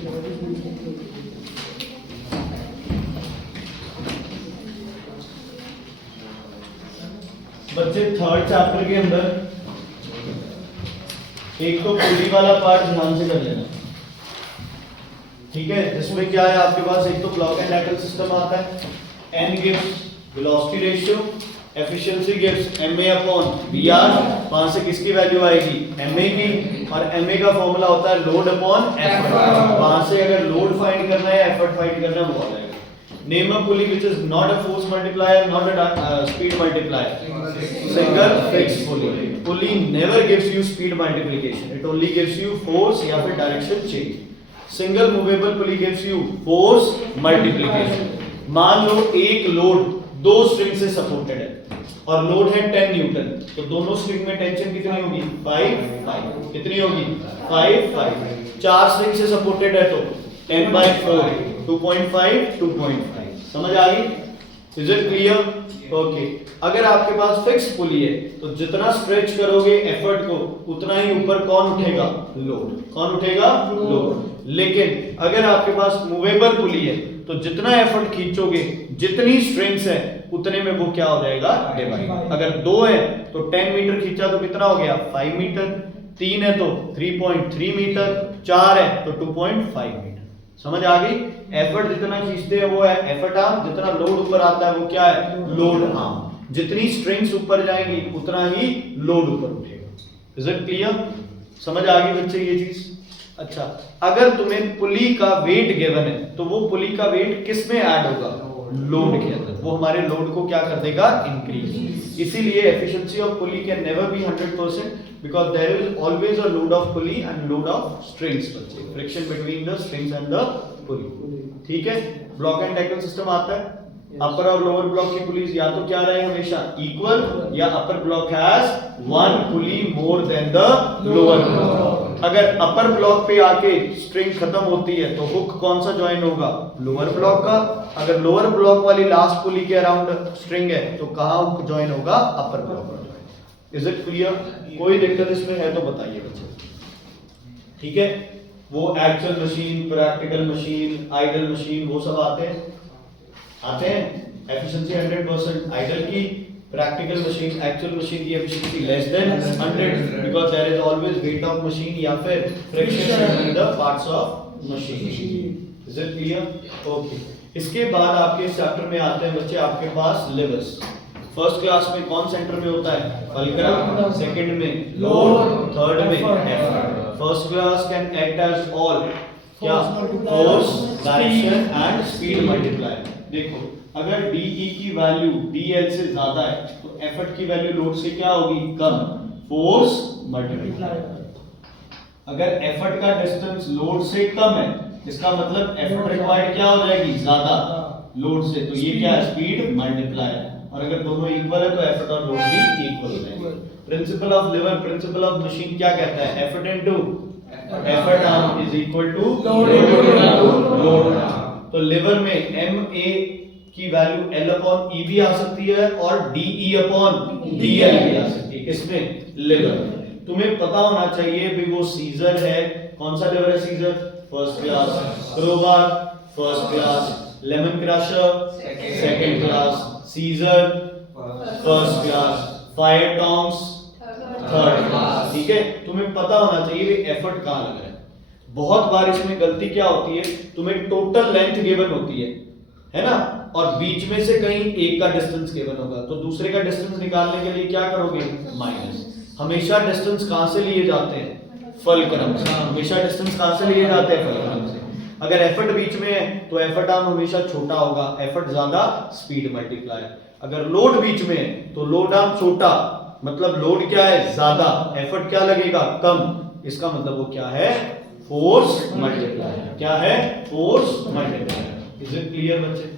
बच्चे third chapter के अंदर एक तो पुली वाला पार्ट ध्यान से कर लेना, ठीक है, जिसमें क्या है आपके पास एक तो ब्लॉक एंड टैकल सिस्टम आता है, n gives velocity ratio, efficiency gives ma upon vr, वहां से किसकी वैल्यू आएगी ma की, और ma का फॉर्मूला होता है लोड अपॉन एफर्ट, वहां से अगर लोड फाइंड करना है एफर्ट फाइंड करना है वो आ जाएगा। Name a pulley which is not a force multiplier, not a speed multiplier, single fixed pulley. Pulley never gives you speed multiplication, it only gives you force या फिर direction change. Single movable pulley gives you force multiplication. मान लो एक load दो string से supported है और load है 10 Newton, तो दोनों स्ट्रिंग में टेंशन कितनी होगी 5 कितनी होगी 5 चार स्ट्रिंग से सपोर्टेड है तो 10/4 2.5 2.5। समझ आ गई? Is it clear? ओके। अगर आपके पास फिक्स पुली है तो जितना स्ट्रेच करोगे एफर्ट को उतना ही ऊपर कौन उठेगा लोड, कौन उठेगा लोड। लेकिन अगर आपके पास मूवेबल पुली है तो जितना एफर्ट खींचोगे जितनी स्ट्रिंग्स है उतने में वो क्या हो जाएगा डिवाइड। अगर 2 है तो 10 मीटर खींचा तो कितना हो गया 5 मीटर, 3 है तो 3.3 मीटर, 4 है तो 2.5 मीटर। समझ आ गई? एफर्ट जितना खींचते हैं वो है एफर्ट आर्म, जितना लोड ऊपर आता है वो क्या है लोड आर्म। जितनी स्ट्रिंग्स ऊपर जाएंगी उतना ही लोड ऊपर उठेगा। Is it clear? समझ आ गई बच्चे ये चीज? अच्छा, अगर तुम्हें पुली का वेट गिवन है तो वो पुली का वेट किस में ऐड होगा लोड के अंदर, वो हमारे लोड को क्या कर देगा इंक्रीज। इसीलिए efficiency of pulley can never be 100% because there is always a load of pulley and load of strings, बच्चे friction between the strings and the pulley। ठीक है, ब्लॉक एंड टैकल सिस्टम आता है, अपर और लोअर ब्लॉक की pulleys या तो क्या रहे हमेशा इक्वल, या upper block has one pulley more than the lower block. अगर अपर ब्लॉक पे आके स्ट्रिंग खत्म होती है तो हुक कौन सा ज्वाइन होगा लोअर ब्लॉक का। अगर लोअर ब्लॉक वाली लास्ट पुली के अराउंड स्ट्रिंग है तो कहां हुक ज्वाइन होगा अपर ब्लॉक का। Is it clear? कोई दिक्कत इसमें है तो बताइए बच्चे। ठीक है, वो actual machine, practical machine, ideal machine वो सब आते हैं। एफिशिएंसी 100%, आइडल की, प्रैक्टिकल मशीन, एक्चुअल मशीन की efficiency less than 100 because there is always weight of machine या फिर friction between the parts of machine. Is it clear? Okay. इसके बाद आपके इस चैप्टर में आते हैं बच्चे आपके पास लेवर्स। फर्स्ट क्लास में कौन सेंटर में होता है फल्क्रम, सेकंड में लोड, थर्ड में effort. First class can act as all क्या force, direction and speed multiplier. देखो अगर DE की वैल्यू DL से ज्यादा है तो एफर्ट की वैल्यू लोड से क्या होगी कम, फोर्स मल्टीप्लायर। अगर एफर्ट का डिस्टेंस लोड से कम है इसका मतलब एफर्ट रिक्वायर्ड क्या हो जाएगी ज्यादा लोड से, तो ये क्या है स्पीड मल्टीप्लायर। और अगर दोनों इक्वल है तो एफर्ट और लोड भी इक्वल हो जाएंगे। Principle of lever, principle of machine क्या कहता है effort into effort arm is equal to load arm. तो लीवर में MA की वैल्यू L अपॉन E भी आ सकती है और DE अपॉन DL भी आ सकती है। किसमें लीवर। तुम्हें पता होना चाहिए भी वो सीजर है, कौन सा लीवर है scissor, first class, crowbar first class, lemon crusher second class, scissor first class, fire tongs third class. ठीक है, तुम्हें पता होना चाहिए कि एफर्ट कहां लग रहा है। बहुत बार इसमें गलती क्या होती है, तुम्हें टोटल लेंथ गिवन होती है ना, और बीच में से कहीं एक का डिस्टेंस गिवन होगा तो दूसरे का डिस्टेंस निकालने के लिए क्या करोगे माइनस। हमेशा डिस्टेंस कहां से लिए जाते हैं फल्क्रम से, हमेशा डिस्टेंस कहां से लिए जाते हैं फल्क्रम से। अगर एफर्ट बीच में है तो एफर्ट आर्म हमेशा छोटा होगा, एफर्ट ज्यादा स्पीड मल्टीप्लायर। अगर लोड बीच में है तो लोड आर्म छोटा, मतलब लोड क्या है ज्यादा, एफर्ट क्या लगेगा कम, इसका मतलब वो क्या है फोर्स मल्टीप्लायर। क्या है force multiplier. Is it clear बच्चे?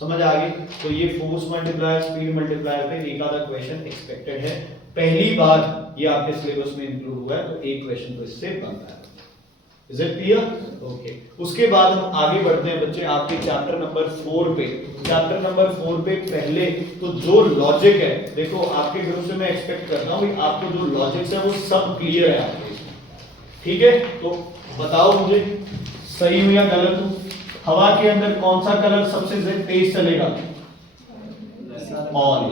समझ आ गई? तो ये फोर्स मल्टीप्लायर स्पीड मल्टीप्लायर पे एक आधा क्वेश्चन एक्सपेक्टेड है, पहली बार ये आपके सिलेबस में इंक्लूड हुआ है तो एक क्वेश्चन तो इससे बनता है। Is it clear? ओके। उसके बाद हम आगे बढ़ते हैं बच्चे आपके चैप्टर नंबर 4 पे। चैप्टर नंबर 4 पे पहले तो जो लॉजिक है, देखो आपके ग्रुप से मैं एक्सपेक्ट करता हूं आपको जो लॉजिक्स है वो सब क्लियर है आपके। ठीक है, तो बताओ मुझे सही हूं या गलत हूं? हवा के अंदर कौन सा कलर सबसे तेज चलेगा? ऑल।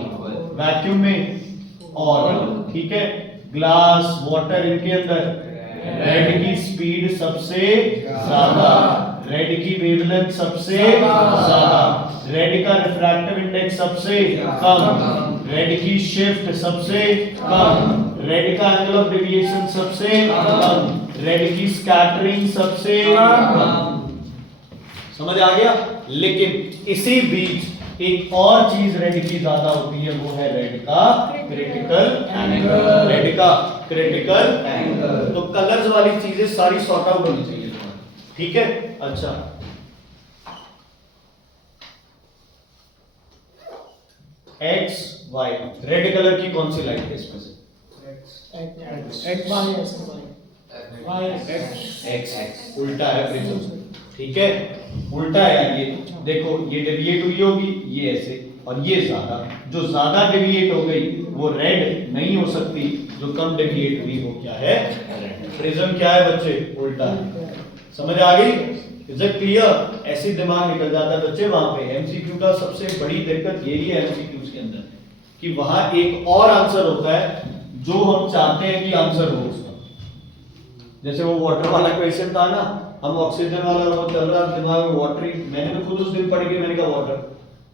वैक्यूम में ऑल, ठीक है। ग्लास, वाटर, इनके अंदर रेड की स्पीड सबसे ज्यादा, रेड की वेवलेंथ सबसे ज्यादा, रेड का रिफ्रैक्टिव इंडेक्स सबसे कम, रेड की शिफ्ट सबसे कम, रेड का एंगल ऑफ डेविएशन सबसे कम, रेड की स्कैटरिंग सबसे कम। समझ आ गया? लेकिन इसी बीच एक और चीज रेड की ज्यादा होती है, वो है रेड का क्रिटिकल एंगल। रेड का क्रिटिकल एंगल। तो कलर्स वाली चीजें सारी सॉर्ट आउट होनी चाहिए, ठीक है? अच्छा, एक्स वाई, रेड कलर की कौन सी लाइट है इसमें से? एक्स उल्टा है प्रिज्म, ठीक है? उल्टा है ये, देखो ये डेविएट हुई होगी, ये ऐसे, और ये ज्यादा, जो ज्यादा डेविएट हो गई वो रेड नहीं हो सकती, जो कम डेविएट हुई वो क्या है? रेड। प्रिज्म क्या है बच्चे? उल्टा है। समझ आ गई? Is it clear? ऐसे दिमाग निकल जाता है बच्चे वहां पे। एमसीक्यू का सबसे बड़ी दिक्कत यही है एमसीक्यूज के अंदर, कि वहां एक और आंसर होता है जो हम चाहते हैं कि आंसर हो उसका। जैसे वो वाटर वाला क्वेश्चन था ना, हम ऑक्सीजन वाला वो चल रहा दिमाग में, वाटर ही, मैंने तो खुद उस दिन पढ़ के मैंने कहा वाटर,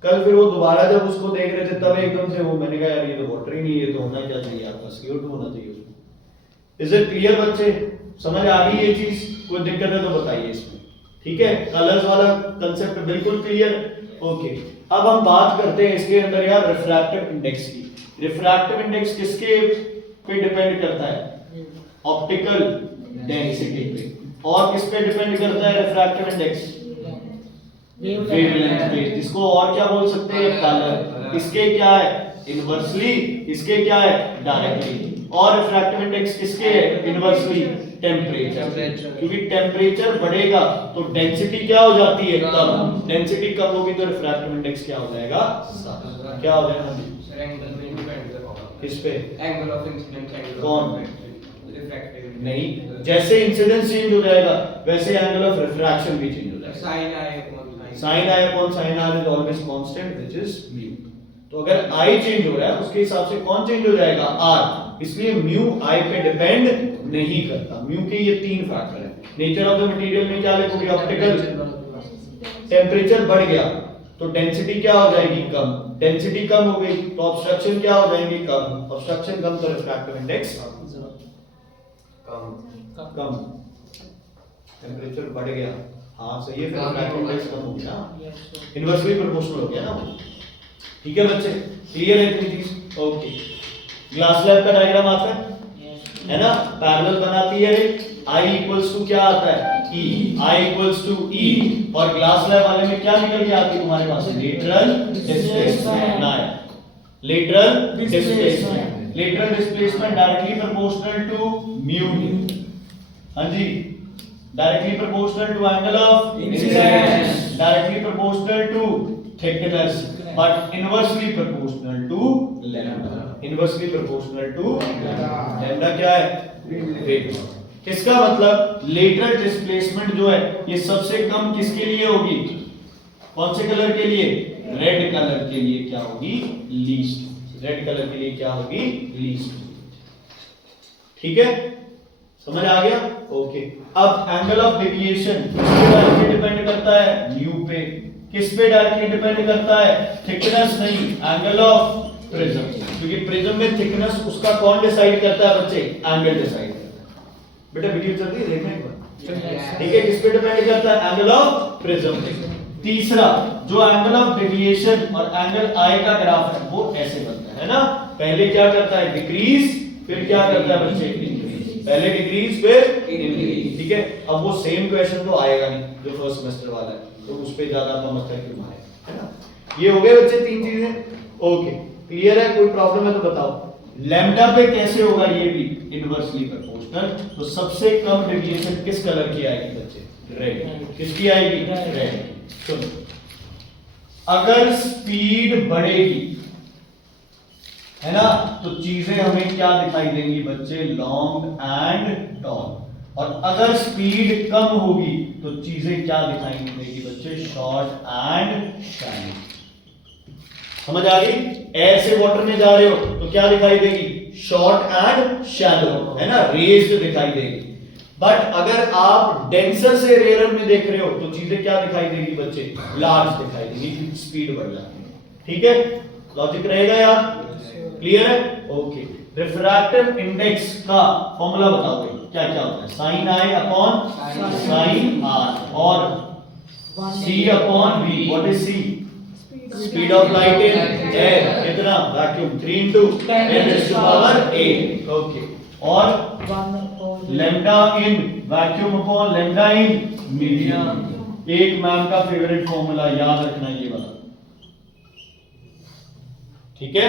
कल फिर वो दोबारा जब उसको देख रहे थे तब एकदम से वो मैंने कहा यार ये तो वाटर ही नहीं है, तो होना क्या चाहिए आपका? CO2 होना चाहिए उसमें। इज इट क्लियर बच्चे? समझ आ गई ये चीज? कोई दिक्कत है तो बताइए इसमें, ठीक है? कलर्स वाला कंसेप्ट बिल्कुल क्लियर? ओके। अब हम बात करते हैं इसके अंदर यार रिफ्रैक्टिव इंडेक्स की। रिफ्रैक्टिव इंडेक्स किसके पे डिपेंड करता है? ऑप्टिकल डेंसिटी पे। और किस पे डिपेंड करता है रिफ्रैक्टिव इंडेक्स? वेवलेंथ पे। इसको और क्या बोल सकते हैं? कलर। इसके क्या है? इनवर्सली। इसके क्या है? डायरेक्टली। और रिफ्रैक्टिव इंडेक्स किसके है? Inversely temperature. क्योंकि टेम्परेचर बढ़ेगा तो डेंसिटी क्या हो जाती है? कम। डेंसिटी कम होगी तो रिफ्रैक्टिव इंडेक्स क्या हो जाएगा? क्या हो जाएगा? किस पे? एंगल ऑफ इंसिडेंस, एंगल कौन? रिफ्रैक्टिव नहीं, जैसे इंसिडेंस चेंज हो जाएगा वैसे एंगल ऑफ रिफ्रैक्शन भी चेंज हो जाएगा। sin i upon sin i upon sin r is always constant which is mu। तो अगर i चेंज हो रहा है उसके हिसाब से कौन चेंज हो जाएगा? r। इसलिए mu i पे डिपेंड नहीं करता। mu के ये तीन फैक्टर हैं। नेचर ऑफ द मटेरियल में क्या लिखोगे? ऑप्टिकल। टेम्परेचर बढ़ गया तो डेंसिटी क्या हो जाएगी? कम। डेंसिटी कम हो गई तो ऑब्स्ट्रक्शन क्या हो जाएंगे? कम। ऑब्स्ट्रक्शन कम तो रिफ्रैक्टिव इंडेक्स कम। टेम्परेचर बढ़ गया, हाँ सही है, फिर रिफ्रैक्टिव इंडेक्स कम हो गया, इनवर्सली प्रोपोर्शनल हो गया ना वो। ठीक है बच्चे, क्लियर है इतनी चीज? ओके। ग्लास स्लैब का डायग्राम आता है ना? पैरेलल बनाती है रे। I इक्वल्स टू क्या आता है? E। I equals to E। और ग्लास स्लैब वाले में क्या निकल के आती है तुम्हारे पास? लेटरल डिस्प्लेसमेंट ना है। Lateral displacement. Lateral displacement directly proportional to mu. हाँ जी, directly proportional to angle of incidence, directly proportional to thickness, but inversely proportional to lambda. Inversely proportional to lambda क्या है? वेट। इसका मतलब लेटरल डिस्प्लेसमेंट जो है ये सबसे कम किसके लिए होगी? कौन से कलर के लिए? रेड कलर के लिए क्या होगी? लीस्ट। रेड कलर के लिए क्या होगी? लीस्ट। ठीक है, समझ आ गया? ओके। अब एंगल ऑफ डेविएशन किस पे डायरेक्टली डिपेंड करता है? म्यू पे। किस पे डायरेक्टली डिपेंड करता है? थिकनेस नहीं, एंगल ऑफ प्रिज्म। क्योंकि प्रिज्म में थिकनेस उसका कौन डिसाइड करता है बच्चे? एंगल डिसाइड करता है। बेटा वीडियो चल रही है, देखने एक बार। ठीक है, किस पे डिपेंड करता है? एंगल ऑफ प्रिज्म पे। तीसरा, जो एंगल ऑफ डेविएशन और एंगल आई का ग्राफ है वो ऐसे बनता है ना? पहले क्या करता है? डिक्रीज, फिर क्या करता है बच्चे? इंक्रीज। पहले डिक्रीज फिर इंक्रीज। ठीक है, अब वो सेम क्वेश्चन तो आएगा नहीं जो फर्स्ट सेमेस्टर वाला है, तो उस पे ज्यादा आपका मत क्यों आएगा, है ना? ये हो गए बच्चे तीन चीजें। ओके, क्लियर है? कोई प्रॉब्लम है तो बताओ। लैम्डा पे कैसे होगा? ये भी इनवर्सली प्रोपोर्शनल। तो सबसे कम डेविएशन किस कलर की आएगी बच्चे? रेड। किसकी आएगी? रेड। सुनो, अगर स्पीड बढ़ेगी, है ना, तो चीजें हमें क्या दिखाई देंगी बच्चे? Long and tall. और अगर स्पीड कम होगी तो चीजें क्या दिखाई देगी बच्चे? Short and shiny. समझ आ गई? एयर से वाटर में जा रहे हो तो क्या दिखाई देगी? शॉर्ट एंड शैलो, है ना, रेज्ड दिखाई देगी। बट अगर आप डेंसर से रेयर में देख रहे हो तो चीजें क्या दिखाई देगी बच्चे? लार्ज दिखाई देगी, स्पीड बढ़ जाती है। ठीक है, लॉजिक रहेगा यार? क्लियर है? ओके। रिफ्रैक्टिव इंडेक्स का फॉर्मूला बताओ भाई, क्या क्या होता है? Sine i upon sine r और c upon v. What is c? Speed of light in air. कितना? Vacuum 3 into 10⁸ 8। ओके। और lambda in vacuum upon lambda in medium. एक मैम का फेवरेट फॉर्मूला याद रखना ये वाला। ठीक है,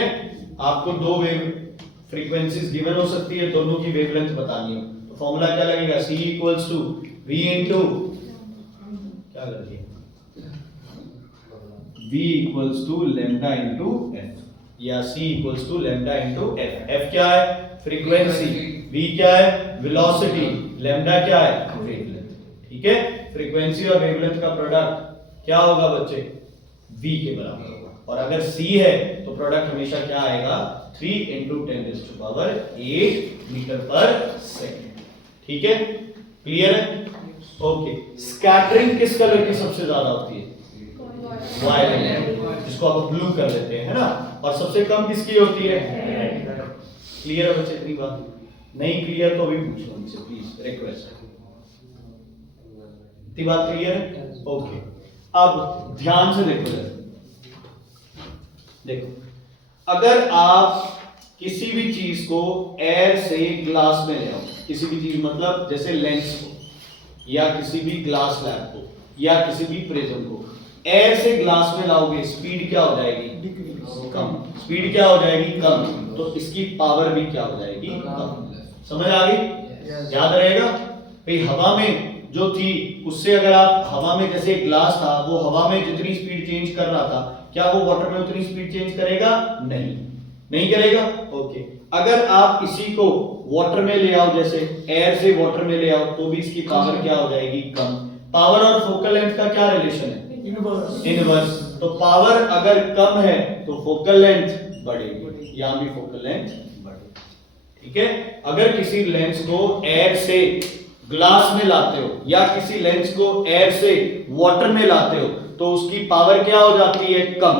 आपको दो वेव फ्रीक्वेंसीज गिवन हो सकती है, दोनों की वेवलेंथ बतानी हो तो फॉर्मूला क्या लगेगा? C equals to V into क्या कर दिया? V equals to lambda into f, या C equals to lambda into f। f क्या है? फ्रीक्वेंसी। V क्या है? वेलोसिटी। लैम्डा क्या है? वेवलेंथ। ठीक है, फ्रीक्वेंसी और वेवलेंथ का प्रोडक्ट क्या होगा बच्चे? V के बराबर होगा। और अगर C है तो प्रोडक्ट हमेशा क्या आएगा? 3 into 10⁸ मीटर पर सेकंड। ठीक है, क्लियर है? ओके। स्कैटरिंग किस कलर की सबसे ज्यादा होती है? वायलेट, जिसको आप ब्लू कर लेते हैं, है ना। और सबसे कम किसकी होती है? रेड। क्लियर है बच्चे? इतनी बात नहीं क्लियर तो अभी पूछो मुझसे प्लीज, रिक्वेस्ट। इतनी बात क्लियर है? ओके। अब ध्यान से देखो जरा, देखो, अगर आप किसी भी चीज को एयर से ग्लास में ले आओ, किसी भी चीज मतलब जैसे लेंस को या किसी भी ग्लास लैब को या किसी भी प्रिज्म को एयर से ग्लास में लाओगे, स्पीड क्या हो जाएगी? कम। स्पीड क्या हो जाएगी? कम। तो इसकी पावर भी क्या हो जाएगी? कम। समझ आ गई? याद रहेगा भाई, हवा में जो थी उससे अगर आप हवा में, जैसे ग्लास था वो हवा में जितनी स्पीड चेंज कर रहा था, क्या वो वाटर में उतनी स्पीड चेंज करेगा? नहीं, नहीं करेगा। ओके। अगर आप इसी को वाटर में ले आओ, जैसे एयर से वाटर में ले आओ, तो भी इसकी पावर क्या हो जाएगी? कम। पावर और फोकल लेंथ का क्या रिलेशन है? इनवर्स। तो पावर अगर कम है तो फोकल लेंथ बढ़ेगी, यहां भी फोकल लेंथ बढ़ेगी। ठीक है, अगर किसी लेंस को एयर से ग्लास में लाते हो या किसी लेंस को एयर से वाटर में लाते हो तो उसकी पावर क्या हो जाती है? कम,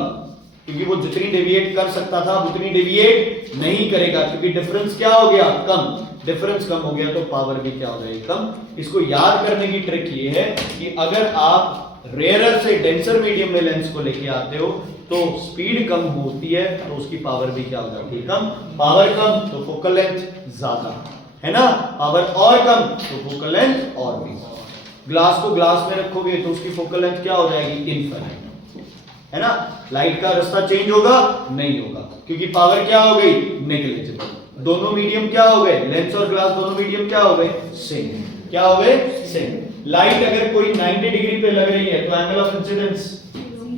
क्योंकि वो जितनी डेविएट कर सकता था उतनी डेविएट नहीं करेगा, क्योंकि डिफरेंस क्या हो गया? कम। डिफरेंस कम हो गया तो पावर भी क्या हो जाएगी? कम। इसको याद करने की ट्रिक ये है कि अगर आप रेयरर से डेंसर मीडियम में लेंस को लेके आते हो तो स्पीड कम होती है तो उसकी पावर भी क्या हो जाती है? कम। पावर कम तो फोकल लेंथ ज्यादा, है ना। पावर और कम तो फोकल लेंथ और भी। ग्लास को ग्लास में रखोगे तो उसकी फोकल लेंथ क्या हो जाएगी? इनफिनिट, है ना। लाइट का रास्ता चेंज होगा? नहीं होगा, क्योंकि पावर क्या हो गई? नेग्लिजिबल। दोनों मीडियम क्या हो गए? लेंस और ग्लास दोनों मीडियम क्या हो गए? सेम। क्या हो गए? सेम। लाइट अगर कोई 90 डिग्री पे लग रही है तो angle of incidence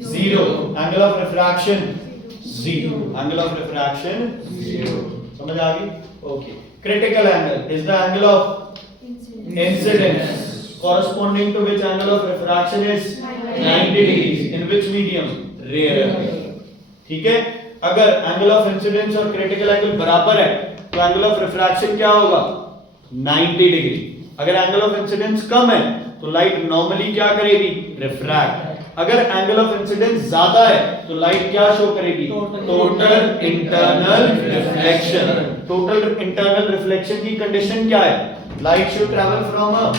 0, angle of refraction 0, angle of refraction 0। समझ आ गई? Okay. Critical angle is the angle of incidence corresponding to which angle of refraction is 90 degrees in which medium? Rear. ठीक है, अगर एंगल ऑफ इंसिडेंस और critical angle बराबर है तो angle of refraction क्या होगा? 90 डिग्री। अगर एंगल ऑफ इंसिडेंस कम है तो लाइट नॉर्मली क्या करेगी? रिफ्रैक्ट। अगर एंगल ऑफ इंसिडेंस ज्यादा है तो लाइट क्या शो करेगी? Total internal reflection. Total internal reflection की कंडीशन क्या है? Light should travel from a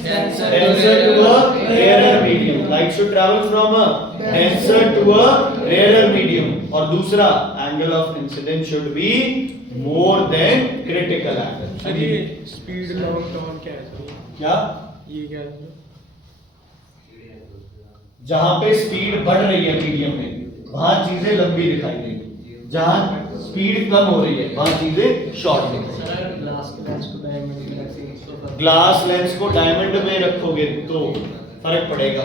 denser to a rarer medium. Light should travel from a denser to a rarer medium. और दूसरा, angle of incidence should be more than critical angle. Sir ये speed long term क्या है? क्या? ये क्या है? जहां पे स्पीड बढ़ रही है मीडियम में वहां चीजें लंबी दिखाई देंगी, जहां स्पीड कम हो रही है वहां चीजें शॉर्ट दिखाई देंगी। ग्लास लेंस को डायमंड में रखोगे तो फर्क पड़ेगा,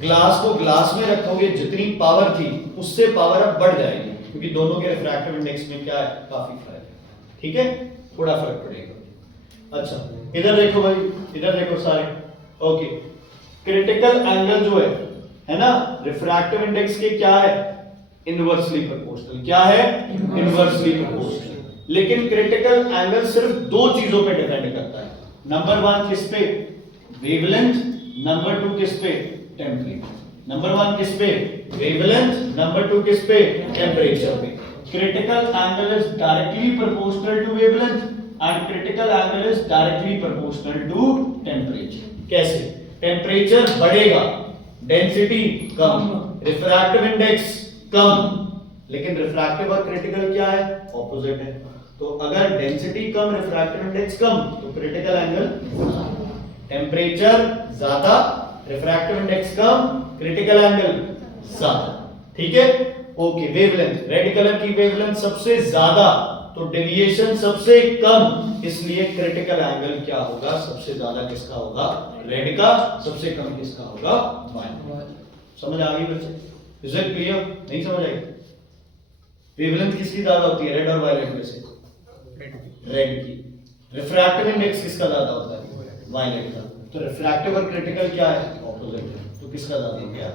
ग्लास को ग्लास में रखोगे जितनी पावर थी उससे पावर अब बढ़ जाएगी, क्योंकि दोनों के रिफ्रैक्टिव इंडेक्स में क्या है? काफी फर्क है। ठीक है, थोड़ा फर्क पड़ेगा। अच्छा, इधर देखो भाई, इधर देखो सारे। ओके, क्रिटिकल एंगल जो है ना, रिफ्रैक्टिव इंडेक्स के क्या है, इनवर्सली प्रोपोर्शनल। क्या है, इनवर्सली प्रोपोर्शनल। लेकिन क्रिटिकल एंगल सिर्फ दो चीजों पे डिपेंड करता है। नंबर 1 किस पे, वेवलेंथ। नंबर 2 किस पे, टेम्परेचर। नंबर 1 किस पे, वेवलेंथ। नंबर 2 किस पे, टेम्परेचर पे। Critical angle is directly proportional to wavelength and critical angle is directly proportional to temperature. कैसे, टेम्परेचर बढ़ेगा, डेंसिटी कम, रिफ्रैक्टिव इंडेक्स कम, लेकिन रिफ्रैक्टिव और क्रिटिकल क्या है, ऑपोजिट है। तो अगर डेंसिटी कम, रिफ्रैक्टिव इंडेक्स कम, तो क्रिटिकल एंगल, टेम्परेचर ज्यादा, रिफ्रैक्टिव इंडेक्स कम, क्रिटिकल एंगल ज्यादा। ठीक है, ओके। वेवलेंथ, रेड कलर की वेवलेंथ सबसे ज्यादा, तो डेविएशन सबसे कम, इसलिए क्रिटिकल एंगल क्या होगा, सबसे ज्यादा किसका होगा, रेड का, सबसे कम किसका होगा, वाइट। समझ आ गई बच्चे? Is it clear? नहीं समझ आई? वेवलेंथ किसकी ज्यादा होती है, रेड और वायलेट में से? रेड की। रिफ्रैक्टिव इंडेक्स किसका ज्यादा होता है, वायलेट का। तो रिफ्रैक्टिव और क्रिटिकल क्या है, ऑपोजिट है, तो किसका ज्यादा हो गया,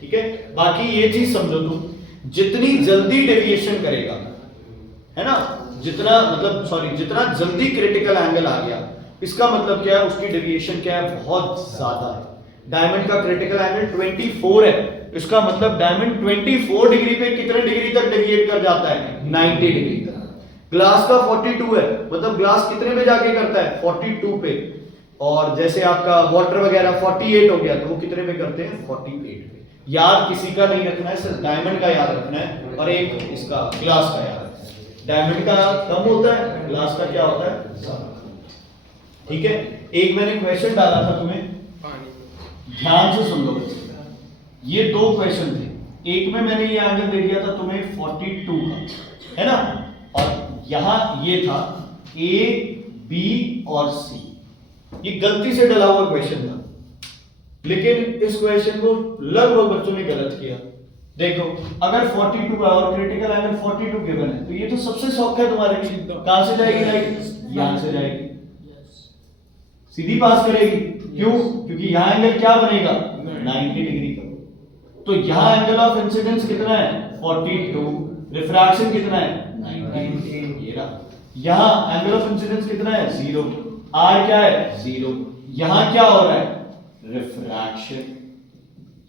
ठीक है। बाकी ये चीज समझो तुम, जितनी जल्दी डेविएशन करेगा, है ना, जितना मतलब सॉरी जितना जल्दी क्रिटिकल एंगल आ गया, इसका मतलब क्या है, उसकी डेविएशन क्या है, बहुत ज्यादा है। डायमंड का क्रिटिकल एंगल 24 है, इसका मतलब डायमंड 24 डिग्री पे कितने डिग्री तक डेविएट कर जाता है, 90 डिग्री तक। ग्लास का 42 है, मतलब ग्लास कितने पे जाके करता है, 42 पे। और जैसे आपका वाटर वगैरह 48 हो गया, तो वो कितने पे करते हैं, 48 पे। याद किसी का नहीं रखना है, सिर्फ डायमंड का याद रखना है, और एक इसका ग्लास का याद रखना है। डायमंड का कम होता है, ग्लास का क्या होता है, ज्यादा। ठीक है, एक मैंने क्वेश्चन डाला था तुम्हें, ध्यान से सुन लो। ये दो क्वेश्चन थे, एक में मैंने ये एंगल दे दिया था तुम्हें 42 का, है ना, और यहां ये था ए, बी और सी। ये गलती से डला हुआ क्वेश्चन था, लेकिन इस क्वेश्चन को लगभग बच्चों ने गलत किया। देखो, अगर 42 है और क्रिटिकल एंगल 42 गिवन है, तो ये तो सबसे सौखा है तुम्हारे लिए। कहां से जाएगी लाइट, यहां से जाएगी, सीधी पास करेगी। क्यों? क्योंकि यहां एंगल क्या बनेगा, 90 डिग्री का। तो यहां एंगल ऑफ इंसिडेंस कितना है, 42, रिफ्रैक्शन कितना है, 90। ये रहा, यहां एंगल ऑफ इंसिडेंस कितना है, 0, आर क्या है, 0। यहां क्या हो रहा है, रिफ्रैक्शन।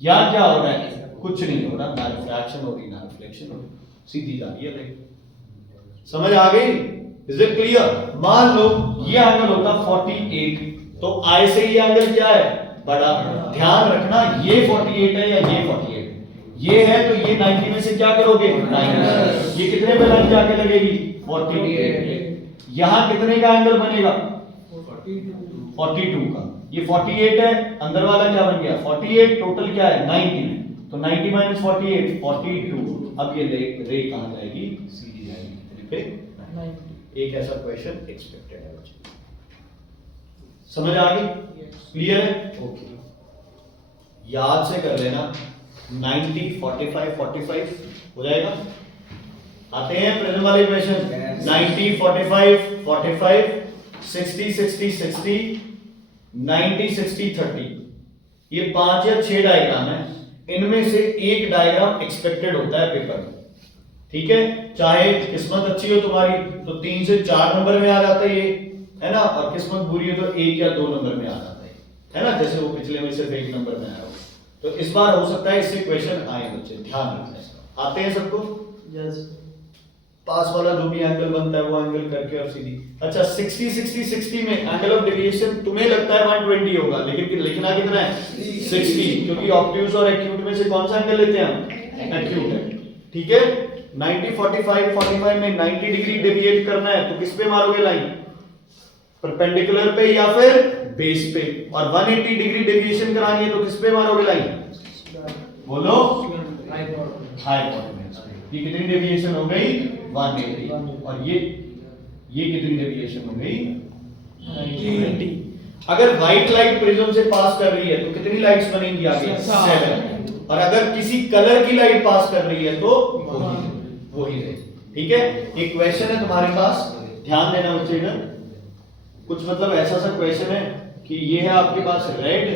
यहां क्या हो रहा है, कुछ नहीं हो रहा, ना रिफ्रैक्शन हो रही ना रिफ्लेक्शन हो रही, सीधी जा रही है लाइट। समझ आ गई? Is it clear? मान लो ये एंगल होता 48, तो आई से ये एंगल क्या है, बड़ा। ध्यान रखना, ये 48 है या ये 48 है, ये है तो ये 90 में से क्या करोगे, 90। ये कितने पे लाइन जाके लगेगी, 48। यहां कितने का एंगल बनेगा, 42 का। ये 48 है, अंदर वाला क्या बन गया, 48, टोटल क्या है, 90। तो 90 माइनस 48, 42। अब ये रे कहां जाएगी, सीधी जाएगी पे 90। एक ऐसा क्वेश्चन एक्सपेक्टेड है बच्चे। समझ आ गई? क्लियर है? ओके, याद से कर लेना, 90 45 45 हो जाएगा। आते हैं प्रेजेंट वाले क्वेश्चन, 90 45 45 60 60 60 90 60 30। ये 5 या 6 डायग्राम है, इनमें से एक डायग्राम एक्सपेक्टेड होता है पेपर में। ठीक है, चाहे किस्मत अच्छी हो तुम्हारी तो 3 से 4 नंबर में आ जाता है ये, है ना, और किस्मत बुरी हो तो 1 या 2 नंबर में आ जाता है ना, जैसे वो पिछले में सिर्फ 1 नंबर में आया हो। तो इस बार हो सकता है इससे क्वेश्चन आए बच्चे, ध्यान रखना इसका। आते हैं सबको? यस। पास वाला जो भी एंगल बनता है वो एंगल करके और सीधी। अच्छा, 60 60 60 में एंगल ऑफ डेविएशन तुम्हें लगता है 120 होगा, लेकिन लिखना कितना है, 60, क्योंकि ऑब्ट्यूज और एक्यूट में से कौन सा एंगल लेते हैं हम, एक्यूट है। ठीक है, 90 45 45 में 90 डिग्री डेविएट करना है, तो किस पे मारोगे लाइन, परपेंडिकुलर पे या फिर बेस पे। और 180 डिग्री डेविएशन करानी है तो किस पे मारोगे लाइन, बोलो, हाइपोटेन्यूज पे। ये कितनी डेविएशन हो गई, 180, और ये कितनी डेविएशन हो गई, 90। अगर व्हाइट लाइट प्रिज्म से पास कर रही है तो कितनी लाइट्स बनेंगी आगे, 7। और अगर किसी कलर की लाइट पास कर रही है तो वही रहेगी। ठीक है, एक क्वेश्चन है तुम्हारे पास, ध्यान देना बच्चे इधर। कुछ मतलब ऐसा सा क्वेश्चन है कि ये है आपके पास रेड,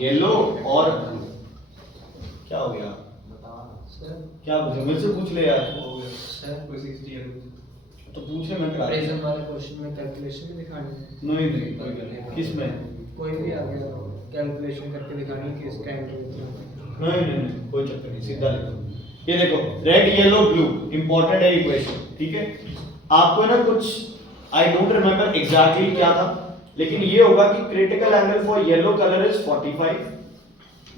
येलो और क्या हो गया, क्या पूछे मेरे से पूछ ले यार, कोई 60 है तो पूछे मैं करा प्रेजेंट वाले क्वेश्चन में कैलकुलेशन भी दिखानी है। नहीं नहीं कोई गल नहीं। किस में कोई भी आ गया कैलकुलेशन करके दिखानी है कि इसका एंगल कितना है। नहीं नहीं नहीं कोई चक्कर नहीं, सीधा लिखो। ये देखो रेड येलो ब्लू इंपॉर्टेंट है इक्वेशन, ठीक है। आपको ना कुछ आई डोंट रिमेम्बर एग्जैक्टली क्या था, लेकिन ये होगा कि critical angle for yellow colour is 45,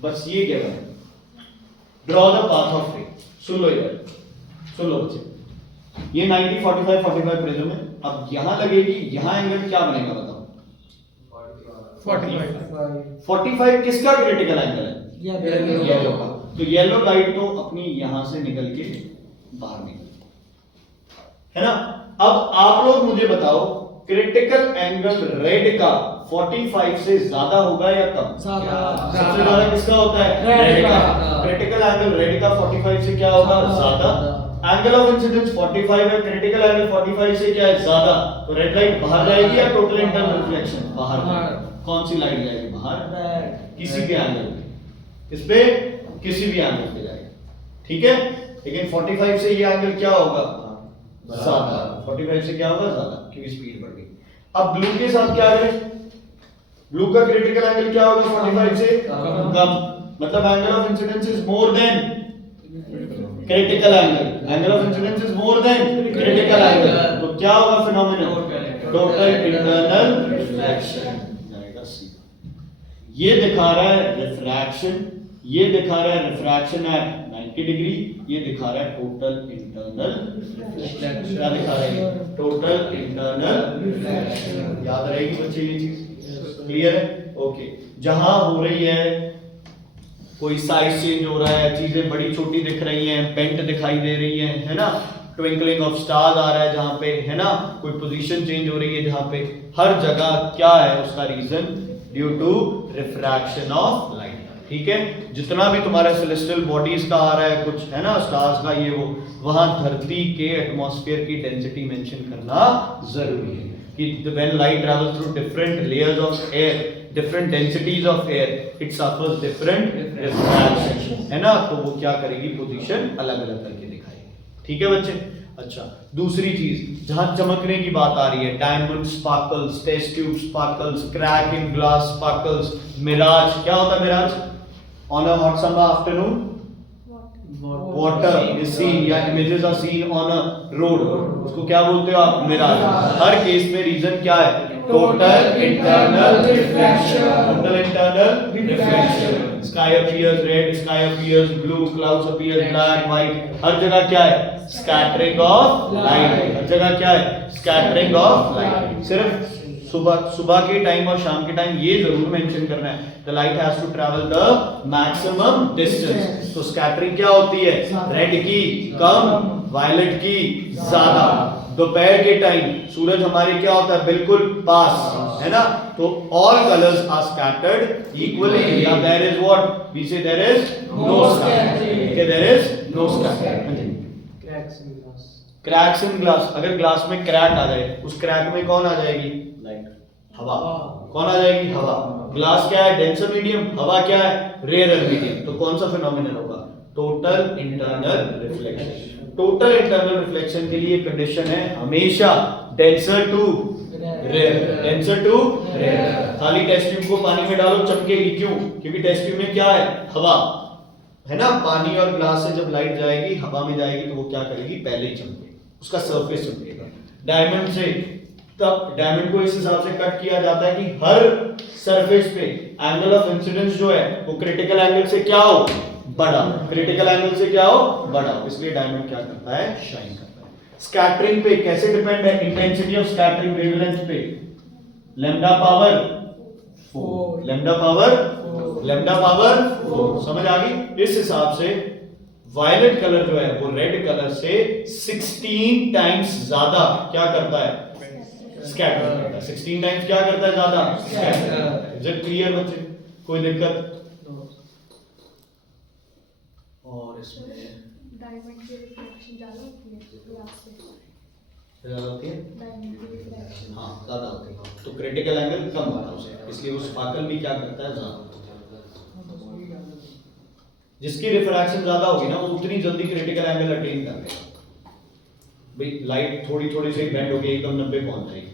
बस ये क्या है, ड्रॉ द पाथ ऑफ रे। सुन लो इधर, सुन लो बच्चे, ये 90 45 45 प्रिज्म है। अब यहां लगेगी, यहां एंगल क्या बनेगा बताओ, 45 किसका क्रिटिकल एंगल है, येलो का। तो येलो लाइट तो अपनी यहां से निकल के बाहर निकल, है ना। अब आप लोग मुझे बताओ क्रिटिकल एंगल रेड का 45 से ज्यादा होगा या कम? सबसे ज्यादा किसका होता है, रेड का। क्रिटिकल एंगल रेड का 45 से क्या होगा, ज्यादा। एंगल ऑफ इंसिडेंस 45 है, क्रिटिकल एंगल 45 से क्या है, ज्यादा। तो रेड लाइट बाहर जाएगी या टोटल इंटरनल रिफ्लेक्शन बाहर? कौन सी लाइट जाएगी बाहर? किसी भी एंगल पे, इस पे किसी भी एंगल पे जाएगी, ठीक है। लेकिन 45 से ये एंगल क्या होगा, ज्यादा। 45 से क्या होगा, ज्यादा, क्योंकि स्पीड बढ़ गई। अब ब्लू के साथ क्या है, ब्लू का क्रिटिकल एंगल क्या होगा 45 से कम, मतलब angle of incidence is more than critical angle, angle of incidence is more than critical angle. तो क्या होगा फिनोमेनन, टोटल इंटरनल रिफ्लेक्शन जाएगा सीधा। ये दिखा रहा है रिफ्रैक्शन, ये दिखा रहा है रिफ्रैक्शन एट 90 डिग्री, ये दिखा रहा है टोटल इंटरनल रिफ्लेक्शन। क्या दिखा रहा है, टोटल इंटरनल रिफ्लेक्शन। याद रहेगी बच्चे ये चीज, क्लियर है, ओके। जहां हो रही है कोई साइज चेंज हो रहा है, चीजें बड़ी छोटी दिख रही हैं, बेंट दिखाई दे रही है ना, ट्विंकलिंग ऑफ स्टार्स आ रहा है जहां पे, है ना, कोई पोजीशन चेंज हो रही है जहां पे, हर जगह क्या है उसका reason, due to refraction of light, ठीक है। जितना भी तुम्हारा सेलेस्टियल बॉडीज का आ रहा है कुछ, है ना, स्टार्स का ये वो, वहां धरती के एटमॉस्फेयर की डेंसिटी मेंशन करना जरूरी है कि when light travels through different layers of air, different densities of air, it suffers different refraction, है ना। तो वो क्या करेगी, पोजीशन अलग अलग करके दिखाएगी, ठीक है बच्चे। अच्छा, दूसरी चीज जहां चमकने की बात आ रही है, diamond sparkles, test tube sparkles, crack in glass sparkles, mirage. क्या होता है mirage? On a hot summer afternoon water is seen या images are seen on a road, उसको क्या बोलते हो आप, मिराज। हर केस में रीजन क्या है, total internal reflection, total internal reflection. Sky appears red, sky appears blue, clouds appears black white, हर जगह क्या है, स्कैटरिंग ऑफ लाइट, हर जगह क्या है, स्कैटरिंग ऑफ लाइट। सिर्फ सुबह के टाइम और शाम के टाइम ये जरूर मेंशन करना है, the light has to travel the maximum distance. तो स्कैटरिंग क्या होती है, रेड की कम, वायलेट की ज्यादा। दोपहर के टाइम सूरज हमारे क्या होता है, बिल्कुल पास, है ना, तो all colours are scattered equally, या there is what we say, there is no scattering, okay, there is no scattering. Cracks in glass, अगर ग्लास में क्रैक आ जाए, उस क्रैक में कौन आ जाएगी, लाइट, हवा। कौन आ जाएगी, हवा। ग्लास क्या है, डेंसर मीडियम, हवा क्या है, रेयर मीडियम। तो कौन सा फिनोमेनन होगा, total internal reflection. Total internal reflection के लिए कंडीशन है हमेशा denser to rare, denser to rare. खाली टेस्ट ट्यूब को पानी में डालो चमकेगी, क्यों, क्योंकि टेस्ट ट्यूब में क्या है, हवा, है ना। पानी और ग्लास से जब लाइट जाएगी, हवा में जाएगी, तो वो क्या करेगी, पहले ही चमकेगी, उसका सरफेस चमकेगा। डायमंड से, तब डायमंड को इस हिसाब से कट किया जाता है कि हर सरफेस पे एंगल ऑफ इंसिडेंस जो है वो क्रिटिकल एंगल से क्या हो, बड़ा, क्रिटिकल एंगल से क्या हो, बड़ा। इसलिए डायमंड क्या करता है, शाइन करता है। स्कैटरिंग पे कैसे डिपेंड है, इंटेंसिटी ऑफ स्कैटरिंग वेवलेंथ पे, लैम्डा पावर 4, लैम्डा पावर 4, समझ आ गई। इस हिसाब से वायलेट कलर जो है वो रेड कलर से 16 टाइम्स ज्यादा क्या करता है, स्कैटर करता है। 16 टाइम्स क्या करता है, ज्यादा स्कैटर। इज इट क्लियर बच्चे, कोई दिक्कत? और इसमें डायमंड की रिफ्लेक्शन ज्यादा होती है ग्लास से, ज्यादा होती है, डायमंड की रिफ्लेक्शन हाँ ज्यादा होती है, तो क्रिटिकल एंगल कम होता है उससे, इसलिए वो स्पार्कल भी क्या करता है, ज्यादा होता है। जिसकी रिफ्रैक्शन ज्यादा होगी ना वो उतनी जल्दी क्रिटिकल एंगल अटेन कर लेगा। भाई लाइट थोड़ी थोड़ी सी बेंड होगी एकदम 90 पहुंच जाएगी,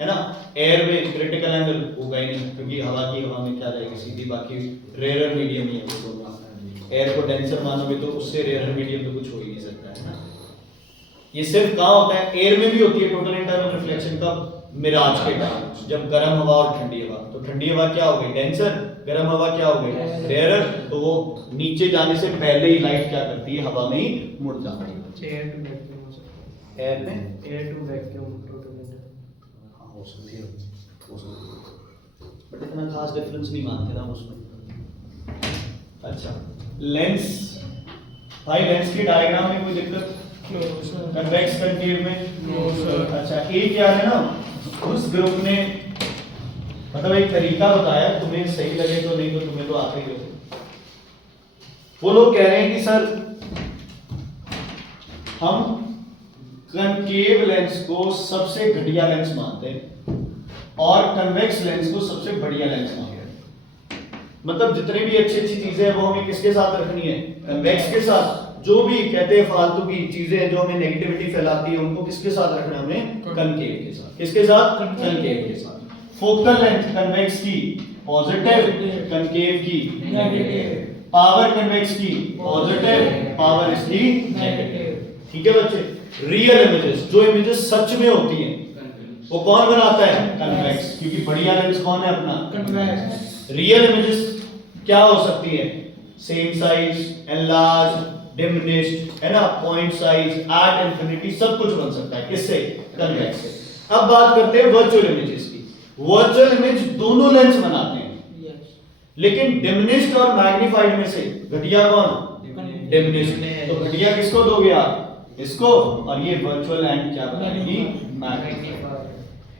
है ना। एयर में क्रिटिकल एंगल होगा ही नहीं, क्योंकि हवा में क्या जाएगी सीधी, बाकी रेयरर मीडियम ही है वो दोनों। एयर को डेंसर मानोगे तो उससे रेयरर मीडियम में कुछ हो ही नहीं सकता है ना। ये सिर्फ कहाँ होता है, एयर में भी होती है टोटल इंटरनल रिफ्लेक्शन का, मिराज के टाइम, जब गर्म हवा और ठंडी हवा। तो ठंडी हवा क्या हो गई डेंसर, गर्म हवा क्या हो गई रेयरर, तो वो नीचे जाने से पहले ही लाइट क्या करती है, हवा में ही मुड़ जाती है। एयर टू वैक्यूम हो सकता एयर में है, एयर टू वैक्यूम टोटल हाँ हो सकती है, बट इतना खास डिफरेंस नहीं मानते ना उसमें। अच्छा लेंस, भाई लेंस की डायग्राम में कोई दिक्कत, कन्वेक्स कनकेव में अच्छा एक यार है ना, उस ग्रुप ने मतलब एक तरीका बताया, तुम्हें सही लगे तो, नहीं तो तुम्हें तो आते ही हो। वो लोग कह रहे हैं कि सर हम कनकेव लेंस को सबसे घटिया लेंस मानते हैं और कन्वेक्स लेंस को सबसे बढ़िया लेंस मानते हैं। मतलब जितने भी अच्छी अच्छी चीजें हैं वो हमें किसके साथ रखनी है, कन्वेक्स के साथ। जो भी कहते हैं फालतू की चीजें जो हमें नेगेटिविटी फैलाती है उनको किसके साथ रखना है, हमें कनकेव के साथ। किसके साथ, कनकेव के साथ। फोकल लेंथ कन्वेक्स की पॉजिटिव, कनकेव की नेगेटिव। पावर कन्वेक्स की पॉजिटिव, पावर इसकी नेगेटिव। ठीक है बच्चे। रियल इमेजेस, जो इमेजेस सच में होती हैं वो कौन बनाता है, कन्वेक्स, क्योंकि बढ़िया लेंस कौन है अपना, कन्वेक्स। रियल इमेजेस क्या हो सकती है, सेम साइज, एनलार्ज, डिमिनिश्ड, है ना, पॉइंट साइज, एट इंफिनिटी, सब कुछ बन सकता है किससे, कन्वेक्स से। अब बात करते हैं वर्चुअल इमेजेस की। वर्चुअल इमेज दोनों लेंस बनाते हैं, लेकिन डिमिनिश्ड और मैग्नीफाइड में से घटिया कौन, डिमिनिश्ड। तो घटिया किसको दोगे आप, इसको, और ये वर्चुअल एंड क्या बनाएगी, मैग्नीफाइड।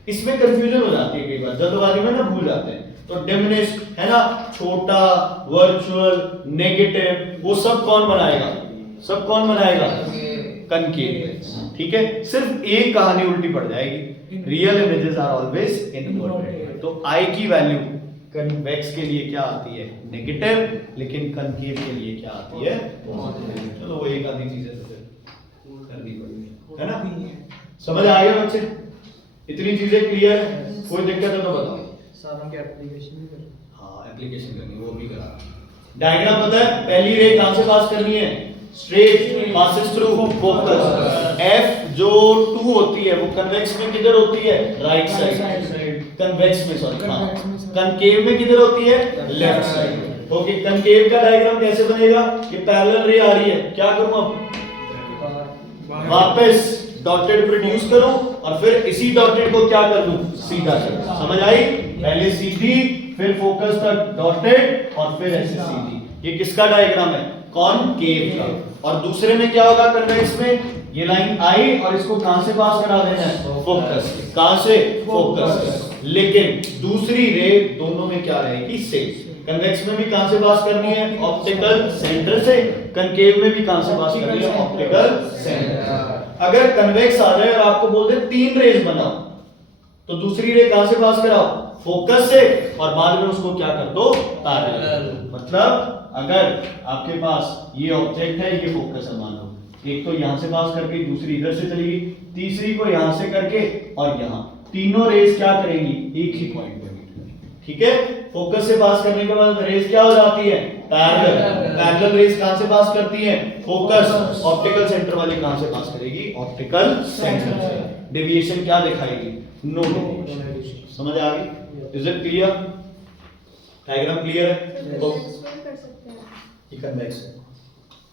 इसमें कंफ्यूजन हो जाती है कई बार, जल्दबाजी में ना भूल जाते हैं। तो डिमिनिश्ड है ना, छोटा, वर्चुअल, नेगेटिव, वो सब कौन बनाएगा, सब कौन बनाएगा, कनकेव। ठीक है, सिर्फ एक कहानी उल्टी पड़ जाएगी, real images are always inverted. तो आई की वैल्यू कन्वेक्स के लिए क्या आती है, नेगेटिव, लेकिन कनकेव के लिए क्या आती है, पॉजिटिव। चलो वो एक आधी चीजें तो फिर करनी पड़ेगी, है ना। समझ आ गया बच्चे, इतनी चीजें क्लियर है, कोई दिक्कत है तो बताओ। सारों के एप्लीकेशन भी करें। हाँ एप्लीकेशन करनी, वो भी करा। डायग्राम पता है, पहली रे कहां से पास करनी है, straight, passes through focus. F जो 2 होती है वो कन्वेक्स में किधर होती है, राइट साइड, कन्वेक्स में सॉरी, हाँ कनकेव में किधर होती है, लेफ्ट साइड। ओके, कनकेव का डायग्राम कैसे बनेगा, ये पैरेलल रे आ रही है, क्या करूं अब, वापस डॉटेड प्रोड्यूस करो और फिर इसी डॉटेड को क्या कर दूं, सीधा कर। समझ आई, पहले सीधी फिर फोकस तक डॉटेड और फिर ऐसे सीधी। ये किसका डायग्राम है, कॉनकेव का। और दूसरे में क्या होगा, कन्वेक्स में ये लाइन आई और इसको कहां से पास करा देना है, फोकस। कहां से, फोकस। लेकिन दूसरी रे दोनों में क्या रहेगी, सेम। कन्वेक्स में भी कहां से पास करनी है, ऑप्टिकल सेंटर से। कनकेव में भी कहां से पास करनी है, ऑप्टिकल सेंटर। अगर कन्वेक्स आ जाए और आपको बोल दे 3 रेज बनाओ, तो दूसरी रे कहां से पास कराओ, फोकस से, और बाद में उसको क्या कर दो, पैरेलल। मतलब अगर आपके पास ये ऑब्जेक्ट है, ये फोकस है मान लो, एक तो यहां से पास करके दूसरी इधर से चलेगी, तीसरी को यहां से करके और यहां, तीनों रेज क्या करेंगी, एक ही पॉइंट पे मीट। ठीक है, फोकस से पास करने के बाद रेज क्या हो जाती है, पैरेलल। पैरेलल रेज कहां से पास करती है, फोकस। ऑप्टिकल सेंटर वाली कहां से पास करेगी, ऑप्टिकल सेंटर से। डेविएशन क्या दिखाएगी, नो डेविएशन। समझ आ गई, is it clear, diagram clear है। तो कर सकते हैं, ये कन्वेक्स है,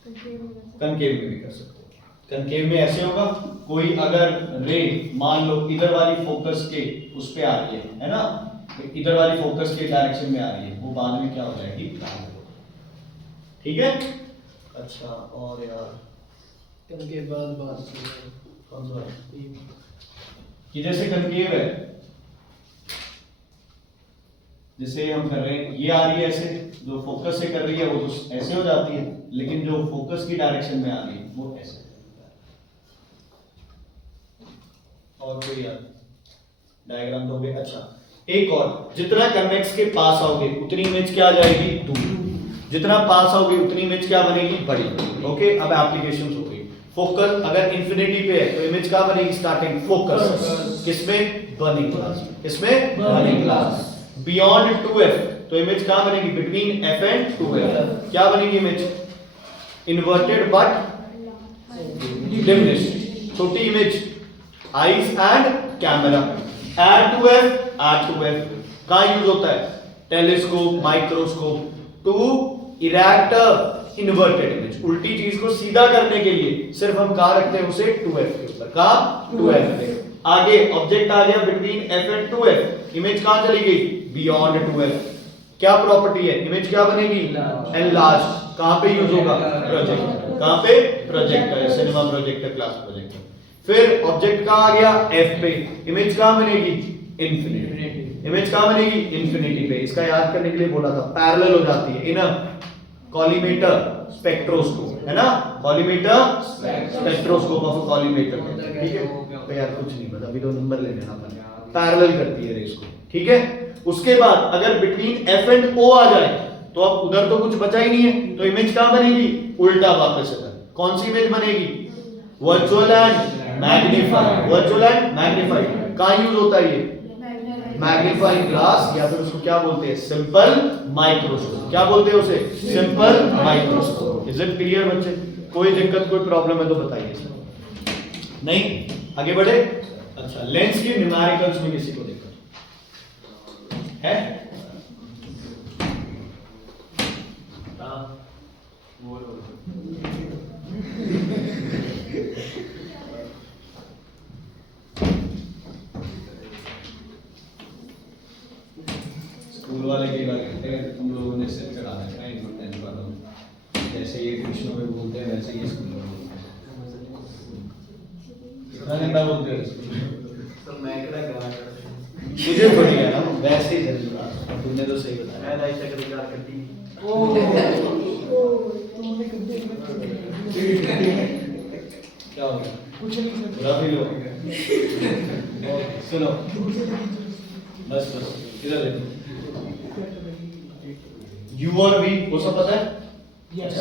कनकेव में कनकेव में भी कर सकते हो। कनकेव में ऐसे होगा, कोई अगर रे मान लो इधर वाली फोकस के उस पे आ रही है ना, इधर वाली फोकस के डायरेक्शन में आ रही है, वो बाद में क्या हो जाएगी, ठीक है। अच्छा और यार उनके बाद बात कौन सा कि जैसे कनकेव है, जैसे हम कर रहे हैं, ये आ रही है ऐसे, जो फोकस से कर रही है वो तो ऐसे हो जाती है, लेकिन जो फोकस की डायरेक्शन में आ रही है वो ऐसे। और कोई यार डायग्राम दोगे। अच्छा एक और, जितना कन्वेक्स के पास आओगे उतनी इमेज क्या आ जाएगी, दूर। जितना पास होगी उतनी इमेज क्या बनेगी, बड़ी। ओके, अब एप्लीकेशंस हो गई। फोकस अगर इंफिनिटी पे है तो इमेज क्या बनेगी, स्टार्टिंग फोकस किसमें, बर्निंग क्लास। किसमें, बर्निंग क्लास। बियॉन्ड 2f तो इमेज क्या बनेगी, बिटवीन f एंड 2f क्या बनेगी इमेज, इन्वर्टेड बट डिमिनिश्ड। छोटी image, eyes and camera. At two F कहां यूज होता है, telescope, microscope, to erect inverted image, उल्टी चीज को सीधा करने के लिए सिर्फ हम कहां रखते हैं उसे 2f के ऊपर, कहां 2f पे। आगे ऑब्जेक्ट आ गया between f and 2f, image कहां चली गई, बियॉन्ड 2f। क्या प्रॉपर्टी है, इमेज क्या बनेगी, एनलार्ज। कहां पे यूज होगा, प्रोजेक्टर। कहां पे, projector, cinema projector, class projector. फिर ऑब्जेक्ट कहां आ गया, f पे, इमेज कहां बनेगी, इन्फिनिटी। इमेज कहां बनेगी, इन्फिनिटी पे। इसका याद करने के लिए बोला था, पैरेलल हो जाती है इन कॉलीमेटर स्पेक्ट्रोस्कोप, है ना, कॉलीमेटर स्पेक्ट्रोस्कोप ऑफ कॉलीमेटर, ठीक है। तो यार कुछ नहीं पता, अभी तो नंबर ले लेना अपन, पैरेलल करती है रेस को, ठीक है। उसके बाद अगर बिटवीन f एंड o आ जाए तो अब उधर तो कुछ बचा ही नहीं है, तो इमेज कहां बनेगी, उल्टा वापस इधर। कौन सी इमेज बनेगी, virtual and magnified. Virtual and magnified कहां यूज होता है ये, मैग्नीफाइंग ग्लास, या फिर उसको क्या बोलते हैं, सिंपल माइक्रोस्कोप। क्या बोलते हैं उसे, simple microscope. Is it clear बच्चे, कोई दिक्कत कोई प्रॉब्लम है तो बताइए सर। नहीं, आगे बढ़े। अच्छा, लेंस के न्यूमेरिकल्स में किसी को दिक्कत है, स्कूल वाले कई बार कहते हैं तुम लोगों ने सिर्फ चढ़ा रखा है इनको 10 पर, जैसे ये ट्यूशनों में बोलते हैं वैसे ये स्कूल में बोलते हैं। कितना गंदा बोलते हैं तो मैं क्या गवा करते मुझे थोड़ी है ना, वैसे ही जल्दी बात, तुमने तो सही बताया। मैं लाइक का विचार करती क्या हो गया, कुछ नहीं सर, बुरा फील हो गया। सुनो, बस बस इधर देखो, यू और वी वो सब पता है। यस,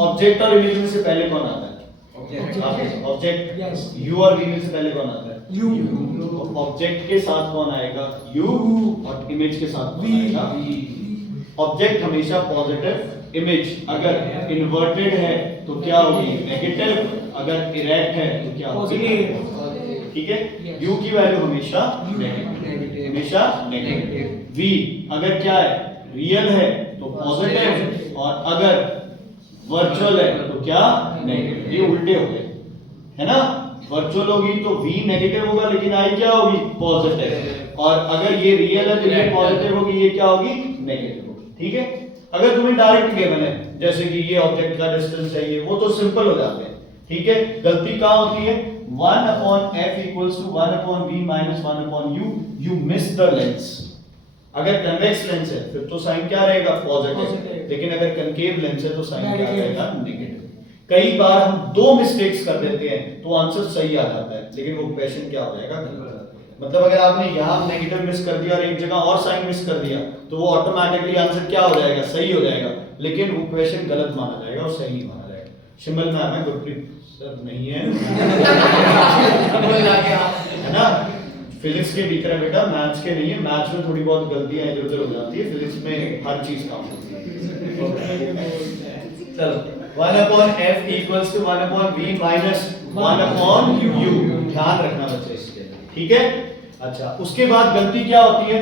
ऑब्जेक्ट और इमेज में से पहले कौन आता है, Object. ऑब्जेक्ट। Yes. यू और वी में से पहले कौन आता है, यू। ऑब्जेक्ट के साथ कौन आएगा, यू, और इमेज के साथ कौन V. आएगा, ऑब्जेक्ट हमेशा पॉजिटिव, इमेज अगर इन्वर्टेड है तो क्या होगी, नेगेटिव, अगर इरेक्ट है तो क्या होगी, ठीक है। Yes. यू की वैल्यू हमेशा Negative. नेगेटिव, हमेशा नेगेटिव। वी अगर क्या है, रियल है तो पॉजिटिव, और अगर वर्चुअल है तो क्या, नेगेटिव। ये उल्टे हो गए, है ना। वर्चुअल होगी तो v नेगेटिव होगा, लेकिन i क्या होगी, पॉजिटिव। और अगर ये रियल है तो ये पॉजिटिव होगी, ये क्या होगी, नेगेटिव होगी, ठीक है। अगर तुम्हें डायरेक्ट गिवन है, जैसे कि ये ऑब्जेक्ट का डिस्टेंस है, ये वो तो सिंपल हो जाते हैं, ठीक है। गलती कहां होती है, 1/f = 1/v - 1/u, you miss the lens. अगर कन्वेक्स लेंस है फिर तो साइन क्या रहेगा, पॉजिटिव, लेकिन अगर कनकेव लेंस है तो साइन क्या रहेगा, नेगेटिव। कई बार हम दो मिस्टेक्स कर देते हैं तो आंसर सही आ जाता है, लेकिन वो क्वेश्चन क्या हो जाएगा, मतलब अगर आपने यहाँ नेगेटिव मिस कर दिया और एक जगह और साइन मिस कर दिया तो वो ऑटोमेटिकली आंसर क्या हो जाएगा, सही हो जाएगा, लेकिन वो क्वेश्चन गलत माना जाएगा और सही नहीं माना जाएगा। शिमल मैम है, गुरप्रीत सर नहीं है, है ना। फिजिक्स के टीचर है बेटा, मैथ्स के नहीं है। मैथ्स में थोड़ी बहुत गलतियां इधर उधर हो जाती है, फिजिक्स में हर चीज काम होती है। चलो, 1/f = 1/v - 1/u, ध्यान रखना बच्चे इसके, ठीक है। अच्छा, उसके बाद गलती क्या होती है,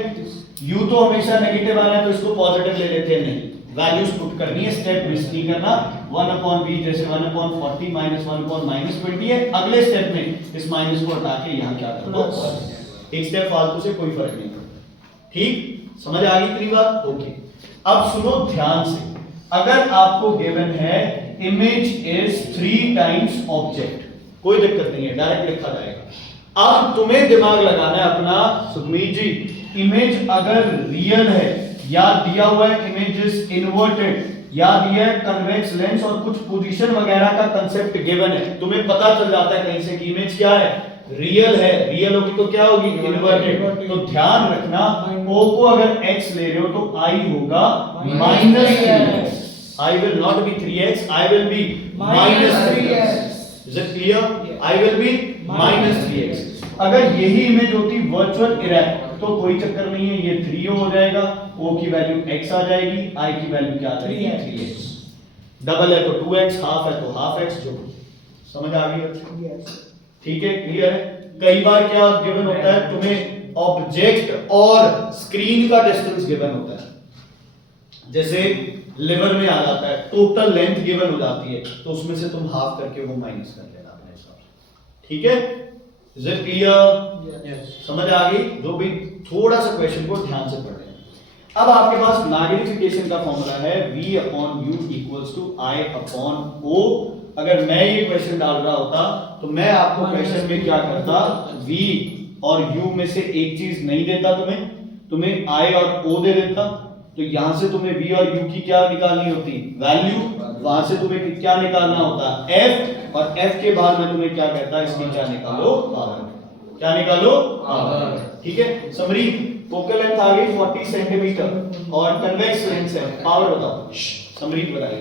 u तो हमेशा नेगेटिव आना है तो इसको पॉजिटिव ले लेते हैं, नहीं, वैल्यूज पुट करनी है, स्टेप मिस नहीं करना। 1/v जैसे 1/40 - 1/-20 है, अगले स्टेप में इस माइनस को हटा के यहां क्या कर दो, एक स्टेप फालतू से कोई फर्क नहीं पड़ता, ठीक। समझ आ गई इतनी बात, ओके। अब सुनो ध्यान से, अगर आपको गिवन है इमेज इज 3 टाइम्स ऑब्जेक्ट, कोई दिक्कत नहीं है, डायरेक्ट लिखा जाएगा। अब तुम्हें दिमाग लगाना है अपना, सुखमीत जी, इमेज अगर रियल है या दिया हुआ है इमेज इज इन्वर्टेड या दिया है कन्वेक्स लेंस और कुछ पोजीशन वगैरह का कंसेप्ट गिवन है, तुम्हें पता चल जाता है कहीं से कि इमेज क्या है, रियल है। रियल होगी तो क्या होगी, इन्वर्टेड। तो ध्यान रखना, o को अगर x ले रहे हो तो i होगा -3x, I will not be 3x, I will be minus 3x. Is it clear? I will be minus 3x. अगर यही इमेज होती वर्चुअल इरेक्ट तो कोई चक्कर नहीं है, ये 3 हो जाएगा, O की वैल्यू x आ जाएगी, I की वैल्यू क्या आ जाएगी 3x. डबल है तो 2x, हाफ है तो हाफ x. जो समझ आ गई बच्चे? ठीक है, क्लियर है? कई बार क्या गिवन होता है तुम्हें, ऑब्जेक्ट और स्क्रीन का डिस्टेंस गिवन होता है. जैसे लिवर में आ जाता है, टोटल लेंथ गिवन हो जाती है, तो उसमें से तुम हाफ करके वो माइनस कर लेना अपने हिसाब से. ठीक है? Is it clear? समझ आ गई? जो भी थोड़ा सा क्वेश्चन को ध्यान से पढ़ लें. अब आपके पास मैग्निफिकेशन का फॉर्मूला है v upon u equals to I upon o. अगर मैं ये क्वेश्चन डाल रहा होता तो मैं आपको क्वेश्चन में क्या करता, v और u में से एक चीज नहीं देता, तुम्हें I और o दे देता. तो यहां से तुम्हें v और u की क्या निकालनी होती, वैल्यू. वहां से तुम्हें क्या निकालना होता, f, और f के बाद मैं तुम्हें क्या कहता, इसकी क्या निकालो, पावर. क्या निकालो, पावर. ठीक है. समरी, फोकल लेंथ आ गई 40 सेंटीमीटर और कन्वेक्स लेंस है, पावर बताओ. समरी बताइए.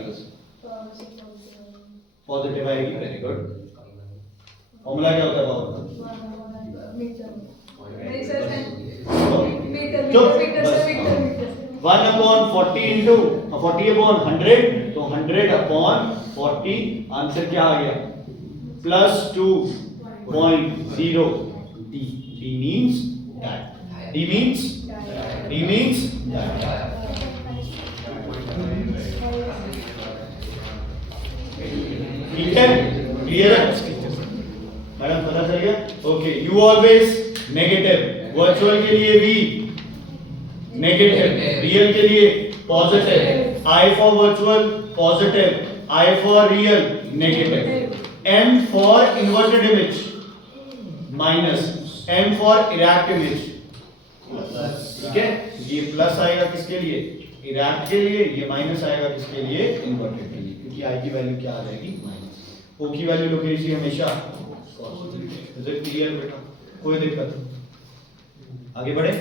पॉजिटिव आएगी. Very good. फॉर्मूला क्या होता है पावर का? चुप. 1 अपॉन 40 इंटू 40 अपॉन 100, तो 100 अपॉन 40. आंसर क्या आ गया, plus 2.0 d. d means that. d means that. ठीक है, क्लियर है मैडम, पता चल गया? Okay. You always negative, virtual के लिए v नेगेटिव, रियल के लिए positive. I for virtual positive, I for real negative. M for inverted image minus, M for erect image. ठीक है, ये प्लस आएगा किसके लिए, इरेक्ट के लिए. ये माइनस आएगा किसके लिए, इन्वर्टेड के लिए, क्योंकि I की वैल्यू क्या आ जाएगी, माइनस. O की वैल्यू लोकेशन हमेशा. इज इट क्लियर बेटा? कोई दिक्कत? आगे बढ़े.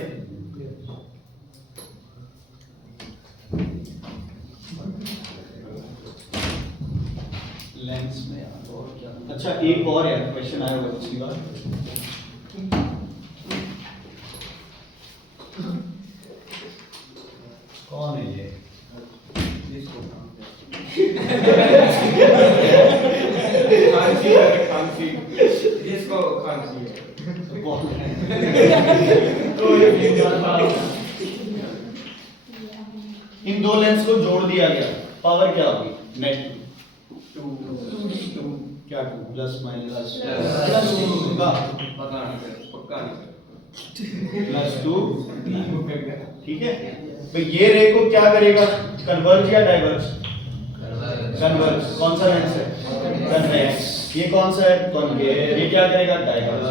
लेंस में और क्या, अच्छा एक और यार क्वेश्चन आया होगा पिछली बार. कौन है ये? खांसी. जिसको खांसी है. तो इन दो लेंस को जोड़ दिया गया, पावर क्या होगी, नेट 2. क्या 2 प्लस माइनस पता नहीं, पक्का नहीं. प्लस 2. ठीक है. तो ये रे को क्या करेगा, कन्वर्ज या डाइवर्ज? कन्वर्ज. कौन सा लेंस है, कन्वेक्स. ये कौन सा है, कॉन्केव. ये क्या करेगा, डाइवर्ज.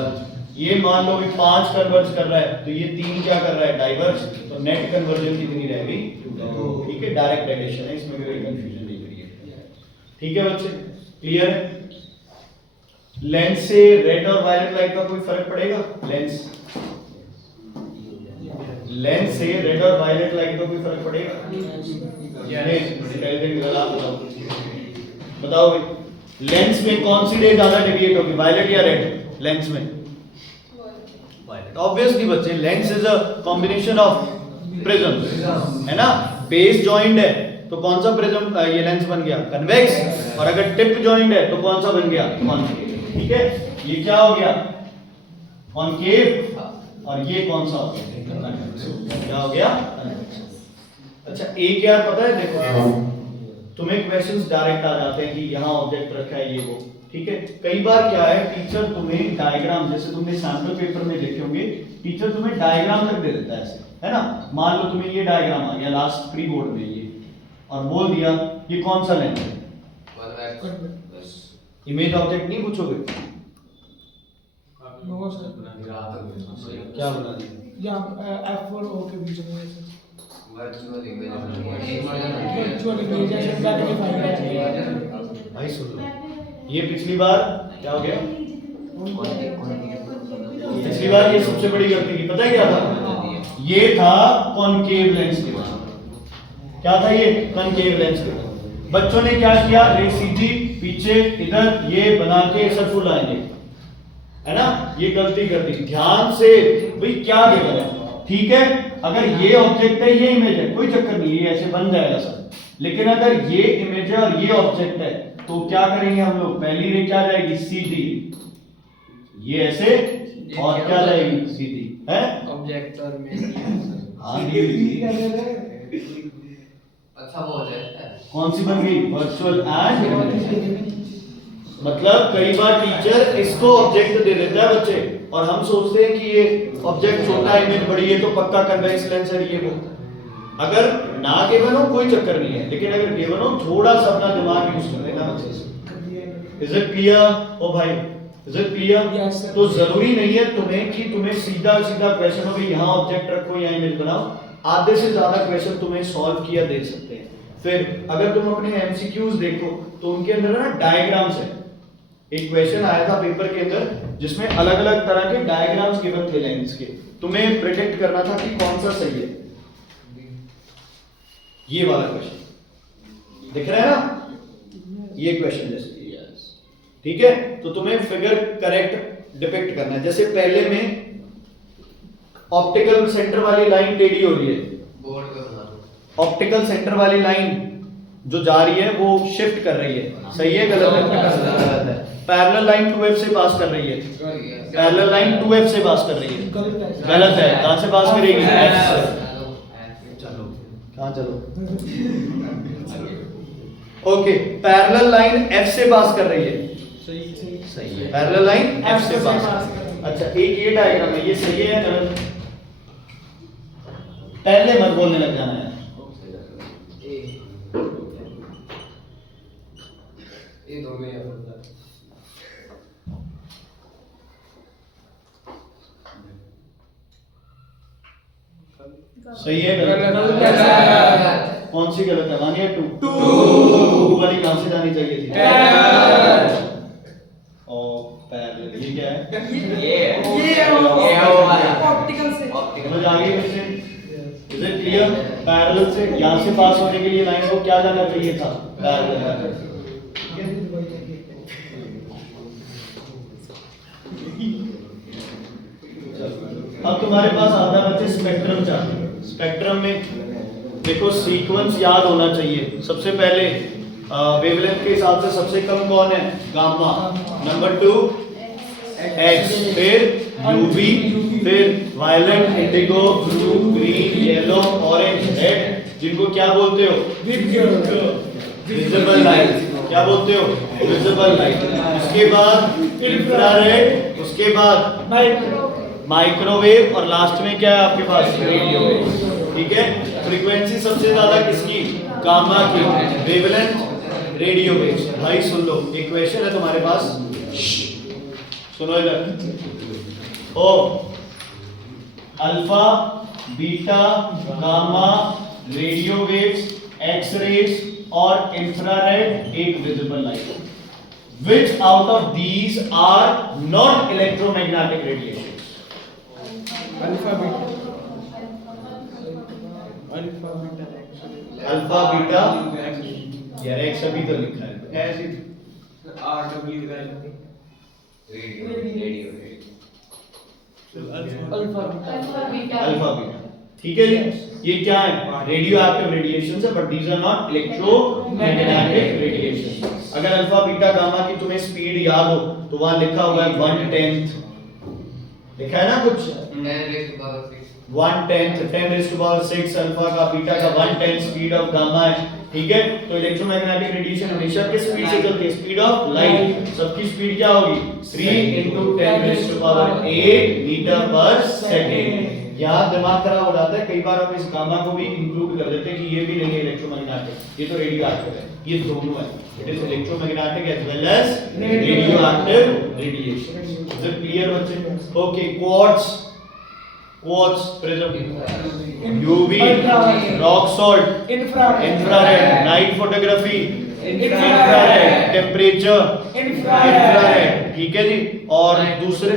ये मान लो भी 5 कन्वर्ज कर रहा है, तो ये 3 क्या कर रहा है, डाइवर्ज. तो नेट कन्वर्जन कितनी रहेगी, 2. ठीक है, डायरेक्ट एडिशन है, इसमें कोई कंफ्यूजन नहीं करिए. ठीक है बच्चे, क्लियर है? लेंस से रेड और वायलेट लाइट का कोई फर्क पड़ेगा, लेंस से रेड और वायलेट लाइट का कोई फर्क पड़ेगा? बताओ भाई, लेंस में कौन सी रे ज्यादा डेविएट होगी, वायलेट या रेड? लेंस में वायलेट. ऑब्वियसली बच्चे, lens is a combination of prism, है ना. बेस जॉइंट है तो कौन सा प्रिज्म, ये लेंस बन गया कन्वेक्स. और अगर टिप जॉइंट है तो कौन सा बन गया, कॉन्केव. ठीक है, ये क्या हो गया, कॉन्केव. और ये कौन सा हो गया, क्या हो गया, अच्छा. एक यार पता है, देखो तुम्हें क्वेश्चंस डायरेक्ट आ जाते हैं कि यहाँ ऑब्जेक्ट रखा है, ये वो. ठीक है, कई बार क्या है, टीचर तुम्हें डायग्राम, जैसे तुमने सैंपल पेपर में देखे होंगे, टीचर तुम्हें डायग्राम तक दे देता है ऐसे, है ना. मान लो तुम्हें ये डायग्राम आ गया लास्ट प्री बोर्ड में, ये और बोल दिया ये कौन सा लेंस है. इमेज ऑब्जेक्ट नहीं पूछोगे, क्या बना दिया, या F और O के बीच में वर्चुअल इमेज ऐसे मैग्नीफाई करके. भाई सुन लो, ये पिछली बार क्या हो गया, पिछली बार ये सबसे बड़ी गलती की, पता है क्या था, ये था कॉनकेव लेंस के बाद. क्या था ये, कॉनकेव लेंस के बाद. बच्चों ने क्या किया, रे सीधी पीछे इधर ये बना के सर्कुल आएंगे, है ना, ये गलती कर दी। ध्यान से भाई क्या गिवन है, ठीक है, अगर ये ऑब्जेक्ट है ये इमेज है कोई चक्कर नहीं, ये ऐसे बन जाएगा सब। लेकिन अगर ये इमेज है और ये ऑब्जेक्ट है तो क्या करेंगे हम लोग, पहली रे क्या जाएगी सीधी, ये ऐसे और क्या जाएगी सीधी, है ऑब्जेक्ट और हाँ दी हुई थी। अच्छा वो हो जाता है। कौन सी बन गई, वर्चुअल एंड। मतलब कई बार टीचर इसको ऑब्जेक्ट दे देता है बच्चे और हम सोचते हैं कि ये ऑब्जेक्ट छोटा है इमेज बड़ी है तो पक्का कन्वेक्स लेंस है ये वो। अगर ना गिवन हो कोई चक्कर नहीं है, लेकिन अगर गिवन हो थोड़ा सा अपना दिमाग यूज कर लेना अच्छे से। इज इट क्लियर ओ भाई, is it clear? Yes, sir. तो जरूरी नहीं है तुम्हें कि तुम्हें सीधा सीधा क्वेश्चन हो कि यहाँ ऑब्जेक्ट रखो यहाँ इमेज बनाओ, आधे से ज्यादा क्वेश्चन तुम्हें सॉल्व किया दे सकते हैं। फिर अगर तुम अपने एमसीक्यूज देखो तो उनके अंदर ना डायग्राम्स है। एक क्वेश्चन आया था पेपर के अंदर जिसमें अलग अलग तरह के डायग्राम्स गिवन थे लेंस के, तुम्हें प्रेडिक्ट करना था कि कौन सा सही है। ये वाला क्वेश्चन दिख रहा है ना, ये क्वेश्चन जैसे, ठीक है, तो तुम्हें फिगर करेक्ट डिपिक्ट करना है। जैसे पहले में ऑप्टिकल सेंटर वाली लाइन टेढ़ी हो रही है, बोर्ड पे बना दो। ऑप्टिकल सेंटर वाली लाइन जो जा रही है वो शिफ्ट कर रही है, सही है गलत है? गलत है। पैरेलल लाइन 2f से पास कर रही है, पैरेलल लाइन 2f से पास कर रही है, गलत है। कहां से पास करेगी, f से। चलो कहां चलो, ओके, पैरेलल लाइन f से पास कर रही है, सही है, पैरेलल लाइन f से पास। अच्छा एक ये डायग्राम है, ये सही है या गलत? पहले मत बोलने लग जाना है। ये दो में सही है गलत? कौन सी गलत है, 1 या 2? 2 वाली कहां से जानी चाहिए थी? और पैरेलल ये क्या है, ये ऑप्टिकल से समझ आ गई मुझे? Is it clear? पैरेलल से यहां से पास होने के लिए लाइन को क्या जाना चाहिए था, पैरेलल। अब तुम्हारे पास आता है बच्चे स्पेक्ट्रम चार्ट। स्पेक्ट्रम में देखो सीक्वेंस याद होना चाहिए। सबसे पहले वेवलेंथ के हिसाब से सबसे कम कौन है, गामा, नंबर 2 एक्स, फिर यूवी, फिर violet, indigo, blue, green, yellow, orange, red, जिनको क्या बोलते हो, विजिबल लाइट। क्या बोलते हो, विजिबल लाइट। उसके बाद इंफ्रारेड, उसके बाद माइक्रोवेव और लास्ट में क्या है आपके पास, रेडियो वेव। ठीक है, फ्रीक्वेंसी सबसे ज्यादा किसकी, गामा की, वेवलेंथ, रेडियो वेव्स। भाई सुन लो, एक क्वेश्चन है तुम्हारे पास, सुनो इधर। ओ alpha, beta, gamma, radio waves, X rays और इंफ्रारेड एक visible light. Which out of these are not electromagnetic radiations? Alpha beta alpha beta, यार एक्स अभी तो लिखा है ऐसे। अल्फा बीटा अल्फा बीटा, ठीक है जी। ये क्या है, रेडियो एक्टिव रेडिएशन है, but these are not electromagnetic radiation. अगर अल्फा बीटा गामा की तुम्हें स्पीड याद हो तो वहां लिखा हुआ है 1/10, लिखा है ना कुछ 1/10, 10⁻⁶ अल्फा का, बीटा का 1/10 स्पीड ऑफ गामा है। ठीक है, तो इलेक्ट्रोमैग्नेटिक रेडिएशन हमेशा किस स्पीड से चलती है, स्पीड ऑफ लाइट। सबकी स्पीड क्या होगी, 3 × 10⁸ मीटर पर सेकेंड। यहाँ दिमाग खराब हो जाता है, कई बार हम इस गामा को भी इंक्लूड कर देते हैं कि ये भी नहीं है इलेक्ट्रोमैग्नेटिक, ये तो रेडियो एक्टिव है। ये दोनों है, it is electromagnetic as well as radio active radiation. Is it clear बच्चे? Okay, quartz, quartz prism, UV, rock salt, infrared, night photography, infrared, temperature, infrared. ठीक है जी। और दूसरे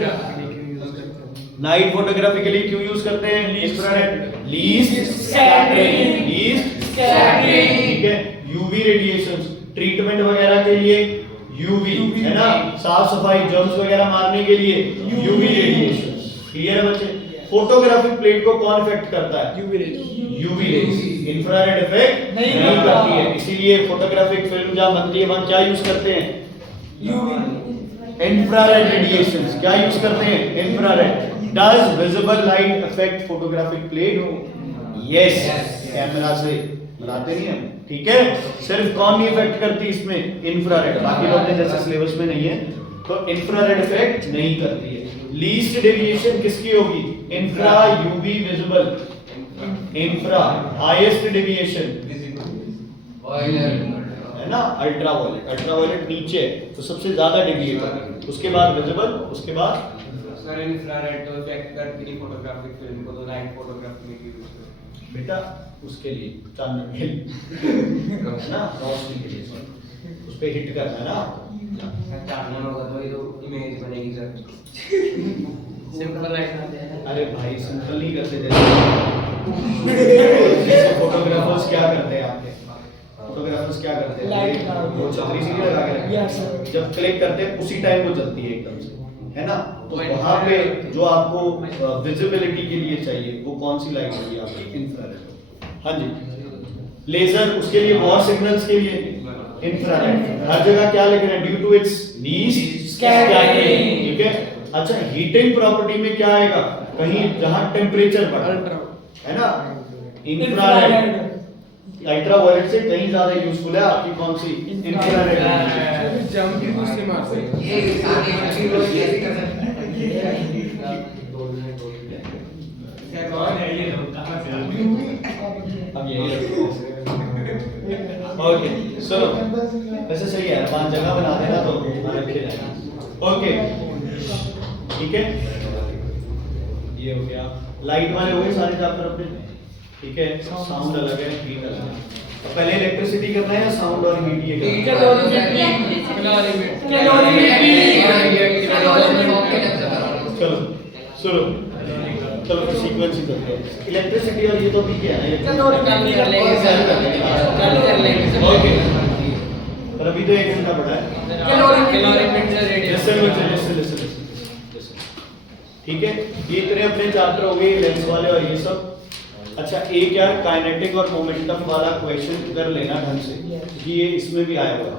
नाइट फोटोग्राफी के लिए क्यों यूज करते हैं infrared, least scattering, least scattering. ठीक है, यूवी रेडिएशंस ट्रीटमेंट वगैरह के लिए यूवी है ना, साफ सफाई जर्म्स वगैरह मारने के लिए यूवी रेडिएशंस। क्लियर है बच्चे? फोटोग्राफिक प्लेट को कौन इफेक्ट करता है? UV rays. इंफ्रारेड इफेक्ट नहीं करती है, इसीलिए फोटोग्राफिक फिल्म जहां बनती है वहां क्या यूज करते हैं? Infrared radiations. क्या यूज करते हैं? Infrared. Does visible light affect photographic plate? Yes, camera से बनाते नहीं हम, ठीक है। सिर्फ कौन नहीं इफेक्ट करती इसमें? इंफ्रारेड। बाकी लोग ने जैसे सिलेबस में नहीं है तो इंफ्रारेड इफेक्ट नहीं करती है। लीस्ट डेविएशन किसकी होगी? Infra UV visible. Infra. Highest deviation है ना अल्ट्रा वायलेट। अल्ट्रा वायलेट नीचे है तो सबसे ज्यादा डेविएट होगी, उसके बाद विजिबल, उसके बाद सर इंफ्रारेड तो इफेक्ट करती नहीं फोटोग्राफिक फिल्म को, तो नाइट फोटोग्राफी में यूज करते हैं बेटा उसके लिए चांदन के लिए है ना, रोशनी के लिए उस पे हिट करना है ना। सर चांदन होगा तो ये तो इमेज बनेगी सर। Simple light. अरे भाई सिंपल नहीं करते जैसे फोटोग्राफर्स क्या करते हैं आपके? फोटोग्राफर्स क्या करते हैं? लाइट लगा के। वो छतरी सी लगा के रखते हैं। Yes, sir. जब क्लिक करते हैं उसी टाइम वो जलती है एकदम से, है ना। तो वहां पे जो आपको विजिबिलिटी के लिए चाहिए वो कौन सी लाइट होगी आपकी? इंफ्रारेड। हाँ जी। लेजर, उसके लिए वॉर सिग्नल्स के लिए इंफ्रारेड। हर जगह क्या लिख रहे हैं? Due to its least scattering. ठीक है। अच्छा, हीटिंग प्रॉपर्टी में क्या आएगा? कहीं जहां टेम्परेचर बढ़ा है ना, इंफ्रारेड। अल्ट्रा वायलेट से कहीं ज्यादा यूजफुल है आपकी कौन सी? इंफ्रारेड। जम की दूसरी मार से ये आगे अच्छी रोज कैसे कर सकते हैं? सर कौन है ये लोग, कहां से आ अब यही ओके, सुनो वैसे सही है, 5 जगह बना देना तो रखे जाएंगे। ओके ठीक है, ये हो गया। लाइट वाले हो गए सारे चैप्टर अपने, ठीक है। साउंड अलग है, हीट अलग है। तो पहले इलेक्ट्रिसिटी करना है या साउंड और हीट? ये चलो सुनो, चलो फिर सीक्वेंस ही करते हैं। इलेक्ट्रिसिटी और ये तो ठीक है ओके, पर अभी तो 1 घंटा पड़ा है। Listen, ठीक है। ये इतने अपने चैप्टर हो गए लेंस वाले और ये सब। अच्छा, एक यार काइनेटिक और मोमेंटम वाला क्वेश्चन कर लेना ढंग से, क्योंकि ये इसमें भी आया हुआ है।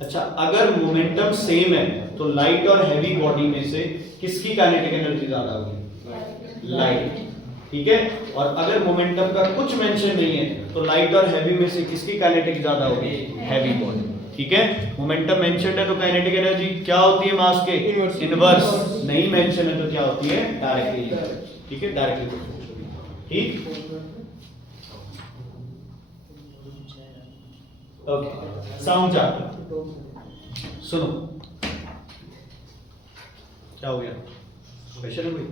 अच्छा, अगर मोमेंटम सेम है तो लाइट और हैवी बॉडी में से किसकी काइनेटिक एनर्जी ज्यादा होगी? लाइट। ठीक है। और अगर मोमेंटम का कुछ मेंशन नहीं है तो लाइट और हैवी में से किसकी काइनेटिक ज्यादा होगी? Heavy body. ठीक है। मोमेंटम मेंशन्ड है तो काइनेटिक एनर्जी क्या होती है? मास के इनवर्स। नहीं मेंशन है तो क्या होती है? डायरेक्टली। ठीक है, डायरेक्टली। ठीक, ओके। साउंड चैप्टर सुनो, क्या हो गया? क्वेश्चन है कोई?